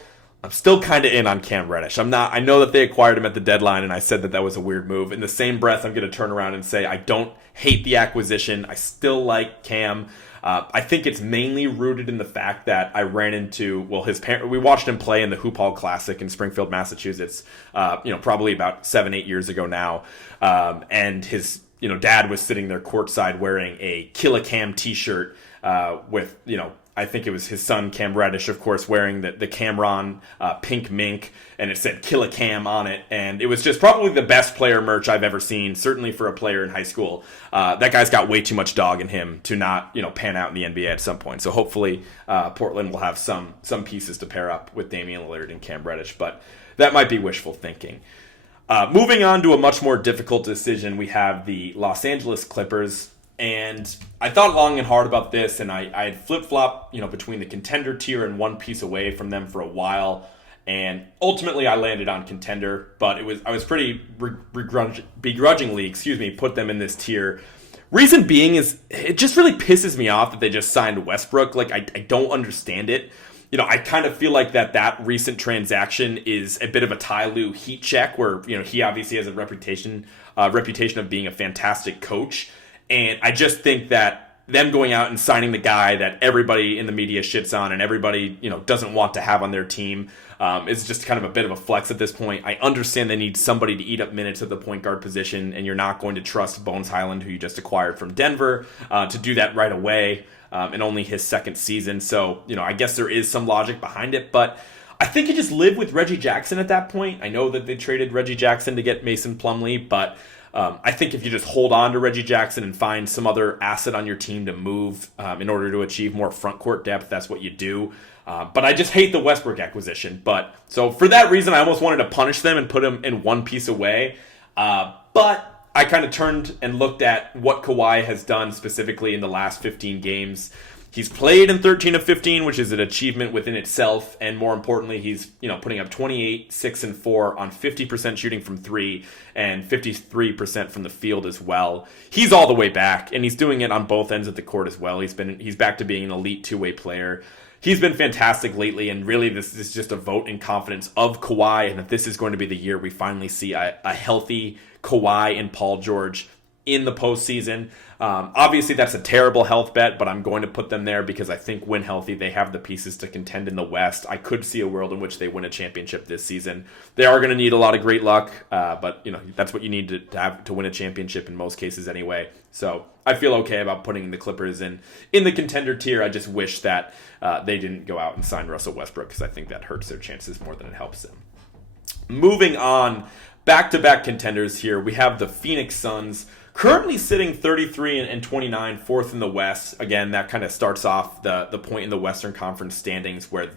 kind of in on Cam Reddish. I know that they acquired him at the deadline, and I said that was a weird move. In the same breath, I'm going to turn around and say I don't hate the acquisition. I still like Cam. I think it's mainly rooted in the fact that I ran into, his parent. We watched him play in the Hoop Hall Classic in Springfield, Massachusetts, probably about 7-8 years ago now. And his, dad was sitting there courtside wearing a Kill a Cam t-shirt with, I think it was his son, Cam Reddish, of course, wearing the Cameron pink mink, and it said Kill a Cam on it. And it was just probably the best player merch I've ever seen, certainly for a player in high school. That guy's got way too much dog in him to not, pan out in the NBA at some point. So hopefully Portland will have some pieces to pair up with Damian Lillard and Cam Reddish, but that might be wishful thinking. Moving on to a much more difficult decision, we have the Los Angeles Clippers. And I thought long and hard about this, and I had flip-flopped, between the contender tier and one piece away from them for a while. And ultimately, I landed on contender, but I was pretty begrudgingly, put them in this tier. Reason being is it just really pisses me off that they just signed Westbrook. I don't understand it. I kind of feel like that recent transaction is a bit of a Ty Lue heat check, where he obviously has a reputation of being a fantastic coach. And I just think that them going out and signing the guy that everybody in the media shits on and everybody, doesn't want to have on their team is just kind of a bit of a flex at this point. I understand they need somebody to eat up minutes at the point guard position, and you're not going to trust Bones Highland, who you just acquired from Denver, to do that right away in only his second season. So, I guess there is some logic behind it, but I think you just live with Reggie Jackson at that point. I know that they traded Reggie Jackson to get Mason Plumlee, but I think if you just hold on to Reggie Jackson and find some other asset on your team to move in order to achieve more front court depth, that's what you do. But I just hate the Westbrook acquisition. So for that reason, I almost wanted to punish them and put them in one piece away. But I kind of turned and looked at what Kawhi has done specifically in the last 15 games. He's played in 13 of 15, which is an achievement within itself, and more importantly, he's putting up 28, 6, and 4 on 50% shooting from 3 and 53% from the field as well. He's all the way back, and he's doing it on both ends of the court as well. He's back to being an elite two-way player. He's been fantastic lately, and really this is just a vote in confidence of Kawhi, and that this is going to be the year we finally see a healthy Kawhi and Paul George in the postseason. Obviously, that's a terrible health bet, but I'm going to put them there because I think when healthy, they have the pieces to contend in the West. I could see a world in which they win a championship this season. They are going to need a lot of great luck, but that's what you need to have to win a championship in most cases anyway. So I feel okay about putting the Clippers in the contender tier. I just wish that they didn't go out and sign Russell Westbrook because I think that hurts their chances more than it helps them. Moving on, back-to-back contenders here. We have the Phoenix Suns, currently sitting 33 and 29, fourth in the West. Again, that kind of starts off the point in the Western Conference standings where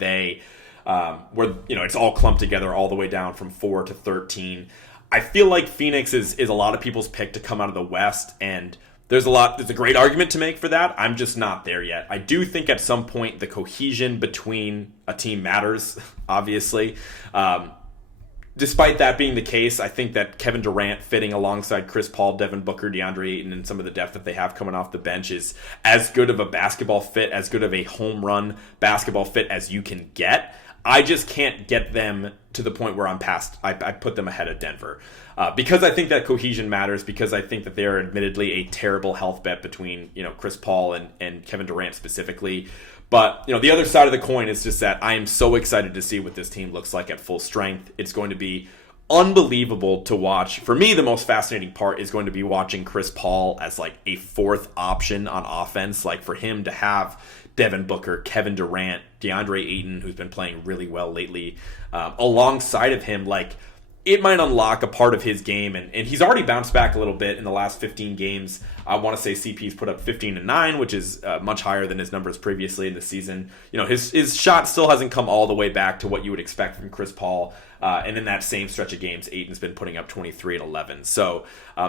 it's all clumped together all the way down from 4 to 13. I feel like Phoenix is a lot of people's pick to come out of the West, and there's a great argument to make for that. I'm just not there yet. I do think at some point the cohesion between a team matters, obviously. Despite that being the case, I think that Kevin Durant fitting alongside Chris Paul, Devin Booker, DeAndre Ayton, and some of the depth that they have coming off the bench is as good of a basketball fit, as good of a home run basketball fit as you can get. I just can't get them to the point where I put them ahead of Denver. Because I think that cohesion matters, because I think that they are admittedly a terrible health bet between, Chris Paul and Kevin Durant specifically. But, the other side of the coin is just that I am so excited to see what this team looks like at full strength. It's going to be unbelievable to watch. For me, the most fascinating part is going to be watching Chris Paul as like a fourth option on offense. Like for him to have Devin Booker, Kevin Durant, DeAndre Ayton, who's been playing really well lately, alongside of him, like it might unlock a part of his game, and he's already bounced back a little bit in the last 15 games. I want to say CP's put up 15-9, which is much higher than his numbers previously in the season. His shot still hasn't come all the way back to what you would expect from Chris Paul. And in that same stretch of games, Ayton's been putting up 23 and 11. So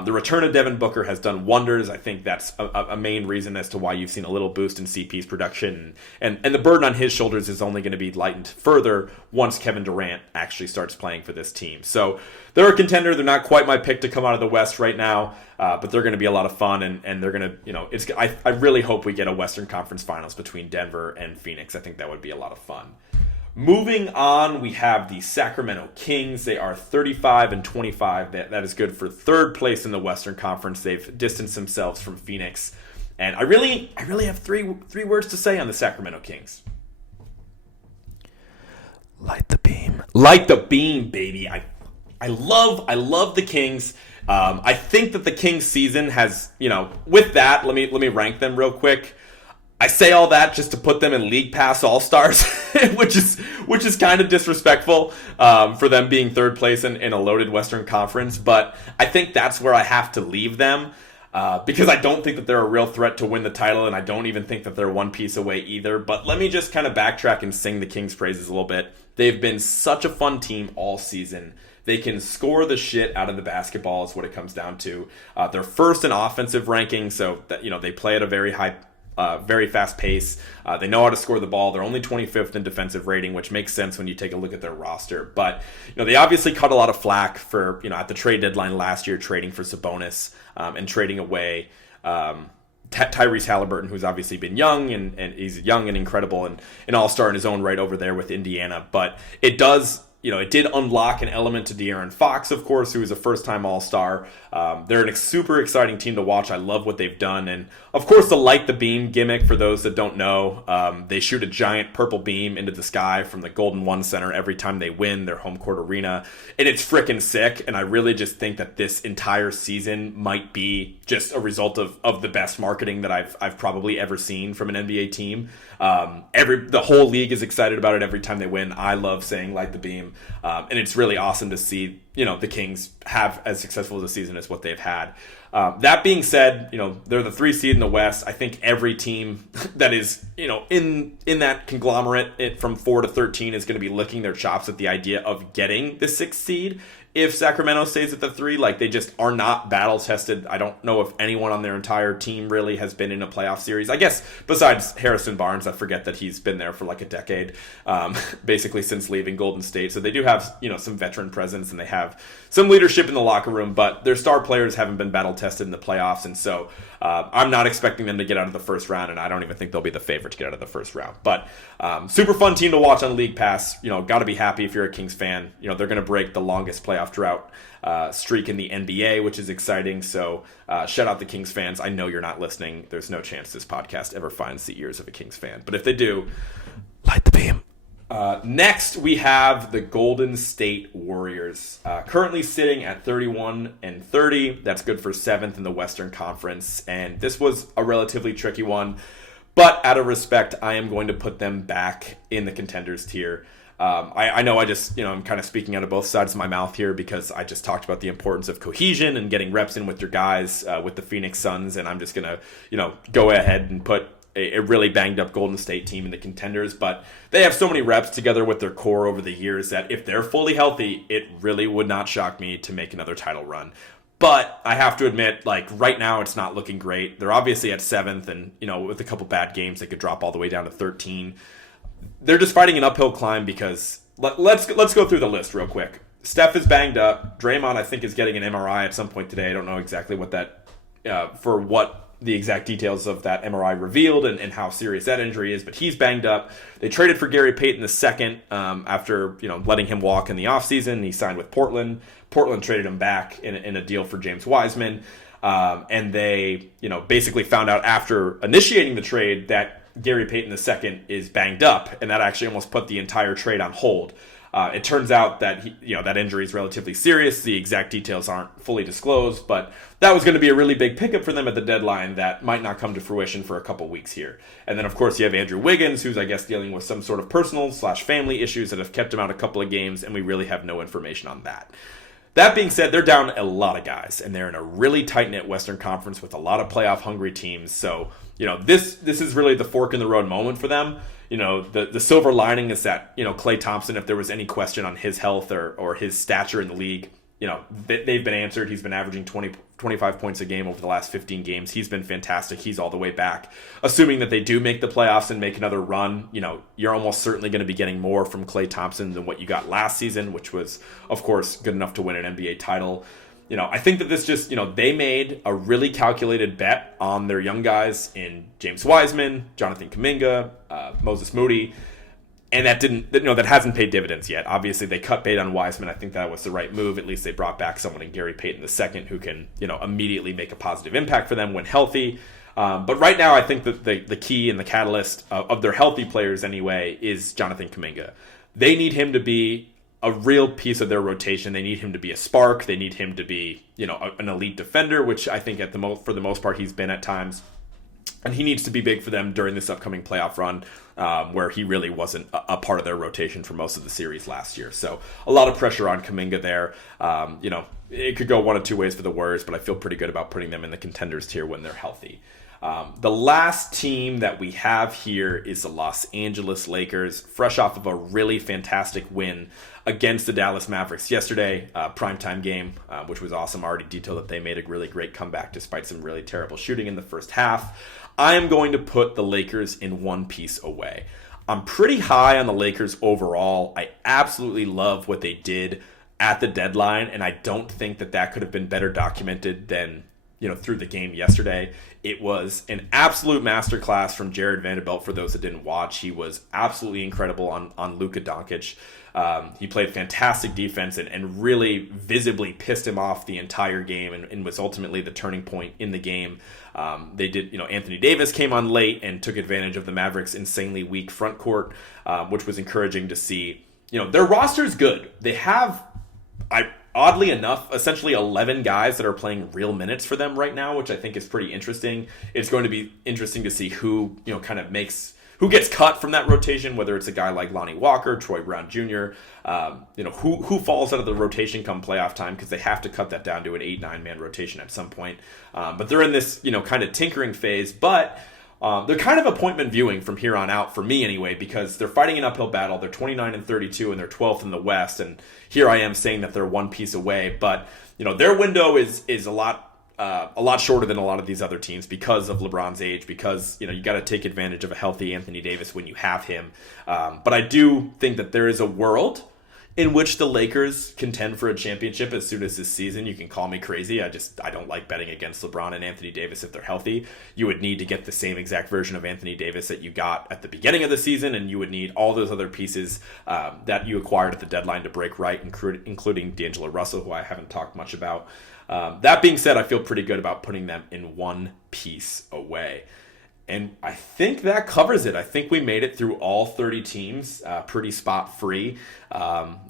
the return of Devin Booker has done wonders. I think that's a main reason as to why you've seen a little boost in CP's production. And the burden on his shoulders is only going to be lightened further once Kevin Durant actually starts playing for this team. So they're a contender. They're not quite my pick to come out of the West right now, but they're going to be a lot of fun. And they're going to, I really hope we get a Western Conference Finals between Denver and Phoenix. I think that would be a lot of fun. Moving on, we have the Sacramento Kings. They are 35 and 25. That is good for third place in the Western Conference. They've distanced themselves from Phoenix. And I really have three words to say on the Sacramento Kings. Light the beam. Light the beam, baby. I love the Kings. I think that the Kings season has, with that, let me rank them real quick. I say all that just to put them in League Pass All-Stars, which is kind of disrespectful for them being third place in a loaded Western Conference. But I think that's where I have to leave them because I don't think that they're a real threat to win the title, and I don't even think that they're one piece away either. But let me just kind of backtrack and sing the Kings' praises a little bit. They've been such a fun team all season. They can score the shit out of the basketball is what it comes down to. They're first in offensive ranking, so that they play at a very high very fast pace. They know how to score the ball. They're only 25th in defensive rating, which makes sense when you take a look at their roster. But they obviously cut a lot of flack for at the trade deadline last year trading for Sabonis and trading away Tyrese Halliburton, who's obviously been young and he's young and incredible and an all-star in his own right over there with Indiana. But it does. It did unlock an element to De'Aaron Fox, of course, who is a first-time All-Star. They're a super exciting team to watch. I love what they've done. And, of course, the light the beam gimmick, for those that don't know, they shoot a giant purple beam into the sky from the Golden One Center every time they win their home court arena. And it's freaking sick. And I really just think that this entire season might be just a result of the best marketing that I've probably ever seen from an NBA team. The whole league is excited about it every time they win. I love saying light the beam. And it's really awesome to see, the Kings have as successful a season as what they've had. That being said, they're the 3 seed in the West. I think every team that is, in that conglomerate from 4 to 13 is going to be licking their chops at the idea of getting the 6th seed. If Sacramento stays at the 3, they just are not battle tested. I don't know if anyone on their entire team really has been in a playoff series. I guess besides Harrison Barnes, I forget that he's been there for a decade, basically since leaving Golden State. So they do have, some veteran presence and they have some leadership in the locker room, but their star players haven't been battle tested in the playoffs. And so I'm not expecting them to get out of the first round, and I don't even think they'll be the favorite to get out of the first round. But super fun team to watch on League Pass. Got to be happy if you're a Kings fan. They're going to break the longest playoff drought streak in the NBA, which is exciting. So shout out the Kings fans. I know you're not listening. There's no chance this podcast ever finds the ears of a Kings fan. But if they do, light the beam. Next, we have the Golden State Warriors, currently sitting at 31 and 30. That's good for 7th in the Western Conference. And this was a relatively tricky one. But out of respect, I am going to put them back in the contenders tier. I know I'm kind of speaking out of both sides of my mouth here because I just talked about the importance of cohesion and getting reps in with your guys with the Phoenix Suns, and I'm just going to, go ahead and put a really banged up Golden State team in the contenders. But they have so many reps together with their core over the years that if they're fully healthy, it really would not shock me to make another title run. But I have to admit, right now, it's not looking great. They're obviously at 7th, and, with a couple bad games, they could drop all the way down to 13. They're just fighting an uphill climb because let's go through the list real quick. Steph is banged up. Draymond, I think, is getting an MRI at some point today. I don't know exactly what the exact details of that MRI revealed and how serious that injury is, but he's banged up. They traded for Gary Payton II after letting him walk in the offseason. He signed with Portland. Portland traded him back in a deal for James Wiseman. And they basically found out after initiating the trade that Gary Payton II is banged up, and that actually almost put the entire trade on hold. It turns out that that injury is relatively serious. The exact details aren't fully disclosed, but that was going to be a really big pickup for them at the deadline that might not come to fruition for a couple weeks here. And then, of course, you have Andrew Wiggins, who's, I guess, dealing with some sort of personal/family issues that have kept him out a couple of games, and we really have no information on that. That being said, they're down a lot of guys, and they're in a really tight-knit Western Conference with a lot of playoff-hungry teams. So, this is really the fork-in-the-road moment for them. The silver lining is that, Klay Thompson, if there was any question on his health or his stature in the league, they've been answered. He's been averaging 25 points a game over the last 15 games. He's been fantastic. He's all the way back. Assuming that they do make the playoffs and make another run, you're almost certainly going to be getting more from Klay Thompson than what you got last season, which was, of course, good enough to win an NBA title. I think that this just, they made a really calculated bet on their young guys in James Wiseman, Jonathan Kuminga, Moses Moody, and that hasn't paid dividends yet. Obviously, they cut bait on Wiseman. I think that was the right move. At least they brought back someone in Gary Payton II who can, immediately make a positive impact for them when healthy. But right now, I think that the key and the catalyst of their healthy players anyway is Jonathan Kuminga. They need him to be a real piece of their rotation. They need him to be a spark. They need him to be, an elite defender, which I think for the most part he's been at times. And he needs to be big for them during this upcoming playoff run, where he really wasn't a part of their rotation for most of the series last year. So a lot of pressure on Kuminga there. It could go one of two ways for the Warriors, but I feel pretty good about putting them in the contenders tier when they're healthy. The last team that we have here is the Los Angeles Lakers, fresh off of a really fantastic win against the Dallas Mavericks yesterday, primetime game, which was awesome. I already detailed that they made a really great comeback despite some really terrible shooting in the first half. I am going to put the Lakers in one piece away. I'm pretty high on the Lakers overall. I absolutely love what they did at the deadline, and I don't think that could have been better documented than through the game yesterday. It was an absolute masterclass from Jared Vanderbilt. For those that didn't watch, he was absolutely incredible on Luka Doncic. He played fantastic defense and really visibly pissed him off the entire game and was ultimately the turning point in the game. Anthony Davis came on late and took advantage of the Mavericks' insanely weak front court, which was encouraging to see. Their roster is good. They have, oddly enough, essentially 11 guys that are playing real minutes for them right now, which I think is pretty interesting. It's going to be interesting to see who, who gets cut from that rotation, whether it's a guy like Lonnie Walker, Troy Brown Jr., who falls out of the rotation come playoff time, because they have to cut that down to an 8-9 man rotation at some point. But they're in this, kind of tinkering phase, but they're kind of appointment viewing from here on out, for me anyway, because they're fighting an uphill battle. They're 29-32 and they're 12th in the West, and here I am saying that they're one piece away. But their window is a lot shorter than a lot of these other teams because of LeBron's age. Because you got to take advantage of a healthy Anthony Davis when you have him. But I do think that there is a world in which the Lakers contend for a championship as soon as this season. You can call me crazy. I don't like betting against LeBron and Anthony Davis if they're healthy. You would need to get the same exact version of Anthony Davis that you got at the beginning of the season, and you would need all those other pieces that you acquired at the deadline to break right, including D'Angelo Russell, who I haven't talked much about. That being said, I feel pretty good about putting them in one piece away. And I think that covers it. I think we made it through all 30 teams pretty spot free.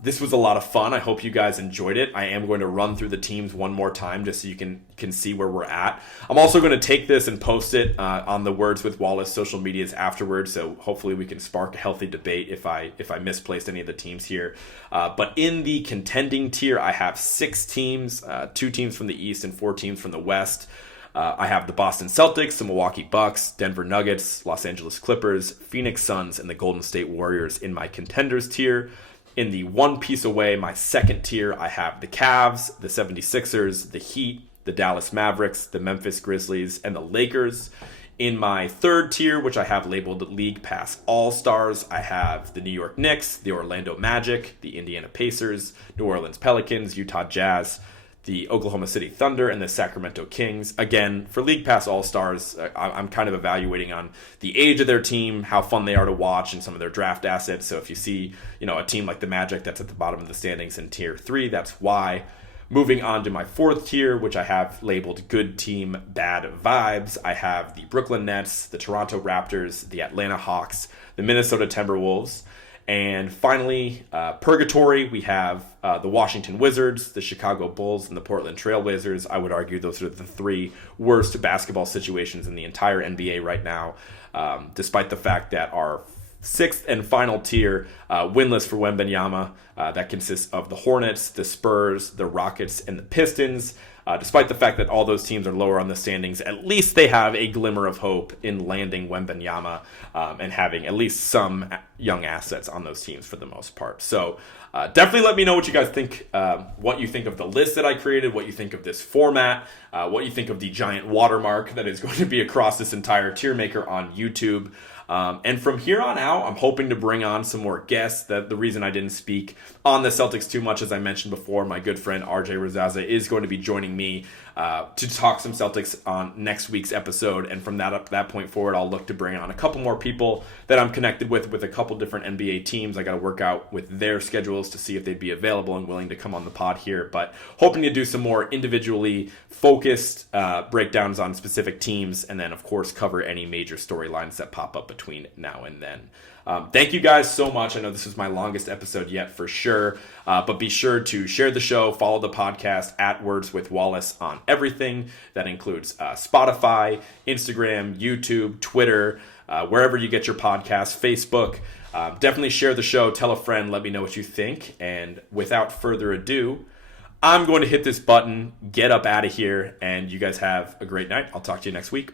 This was a lot of fun. I hope you guys enjoyed it. I am going to run through the teams one more time just so you can see where we're at. I'm also going to take this and post it on the Words with Wallace social medias afterwards. So hopefully we can spark a healthy debate if I misplaced any of the teams here. But in the contending tier, I have 6 teams, 2 teams from the East and 4 teams from the West. I have the Boston Celtics, the Milwaukee Bucks, Denver Nuggets, Los Angeles Clippers, Phoenix Suns, and the Golden State Warriors in my contenders tier. In the one piece away, my second tier, I have the Cavs, the 76ers, the Heat, the Dallas Mavericks, the Memphis Grizzlies, and the Lakers. In my third tier, which I have labeled League Pass All-Stars, I have the New York Knicks, the Orlando Magic, the Indiana Pacers, New Orleans Pelicans, Utah Jazz, the Oklahoma City Thunder, and the Sacramento Kings. Again, for League Pass All-Stars, I'm kind of evaluating on the age of their team, how fun they are to watch, and some of their draft assets. So if you see, a team like the Magic that's at the bottom of the standings in Tier 3, that's why. Moving on to my fourth tier, which I have labeled Good Team, Bad Vibes, I have the Brooklyn Nets, the Toronto Raptors, the Atlanta Hawks, the Minnesota Timberwolves. And finally, Purgatory, we have the Washington Wizards, the Chicago Bulls, and the Portland Trail Blazers. I would argue those are the 3 worst basketball situations in the entire NBA right now, despite the fact that our 6th and final tier, winless for Wembanyama, that consists of the Hornets, the Spurs, the Rockets, and the Pistons. Despite the fact that all those teams are lower on the standings, at least they have a glimmer of hope in landing Wembanyama and having at least some young assets on those teams for the most part. So definitely let me know what you guys think, what you think of the list that I created, what you think of this format, what you think of the giant watermark that is going to be across this entire tier maker on YouTube. And from here on out, I'm hoping to bring on some more guests. The reason I didn't speak on the Celtics too much, as I mentioned before, my good friend RJ Razaza is going to be joining me to talk some Celtics on next week's episode. And from that point forward, I'll look to bring on a couple more people that I'm connected with a couple different NBA teams. I got to work out with their schedules to see if they'd be available and willing to come on the pod here. But hoping to do some more individually focused breakdowns on specific teams, and then, of course, cover any major storylines that pop up between now and then. Thank you guys so much. I know this is my longest episode yet for sure, but be sure to share the show, follow the podcast at Words with Wallace on everything. That includes Spotify, Instagram, YouTube, Twitter, wherever you get your podcasts, Facebook. Definitely share the show, tell a friend, let me know what you think. And without further ado, I'm going to hit this button, get up out of here, and you guys have a great night. I'll talk to you next week.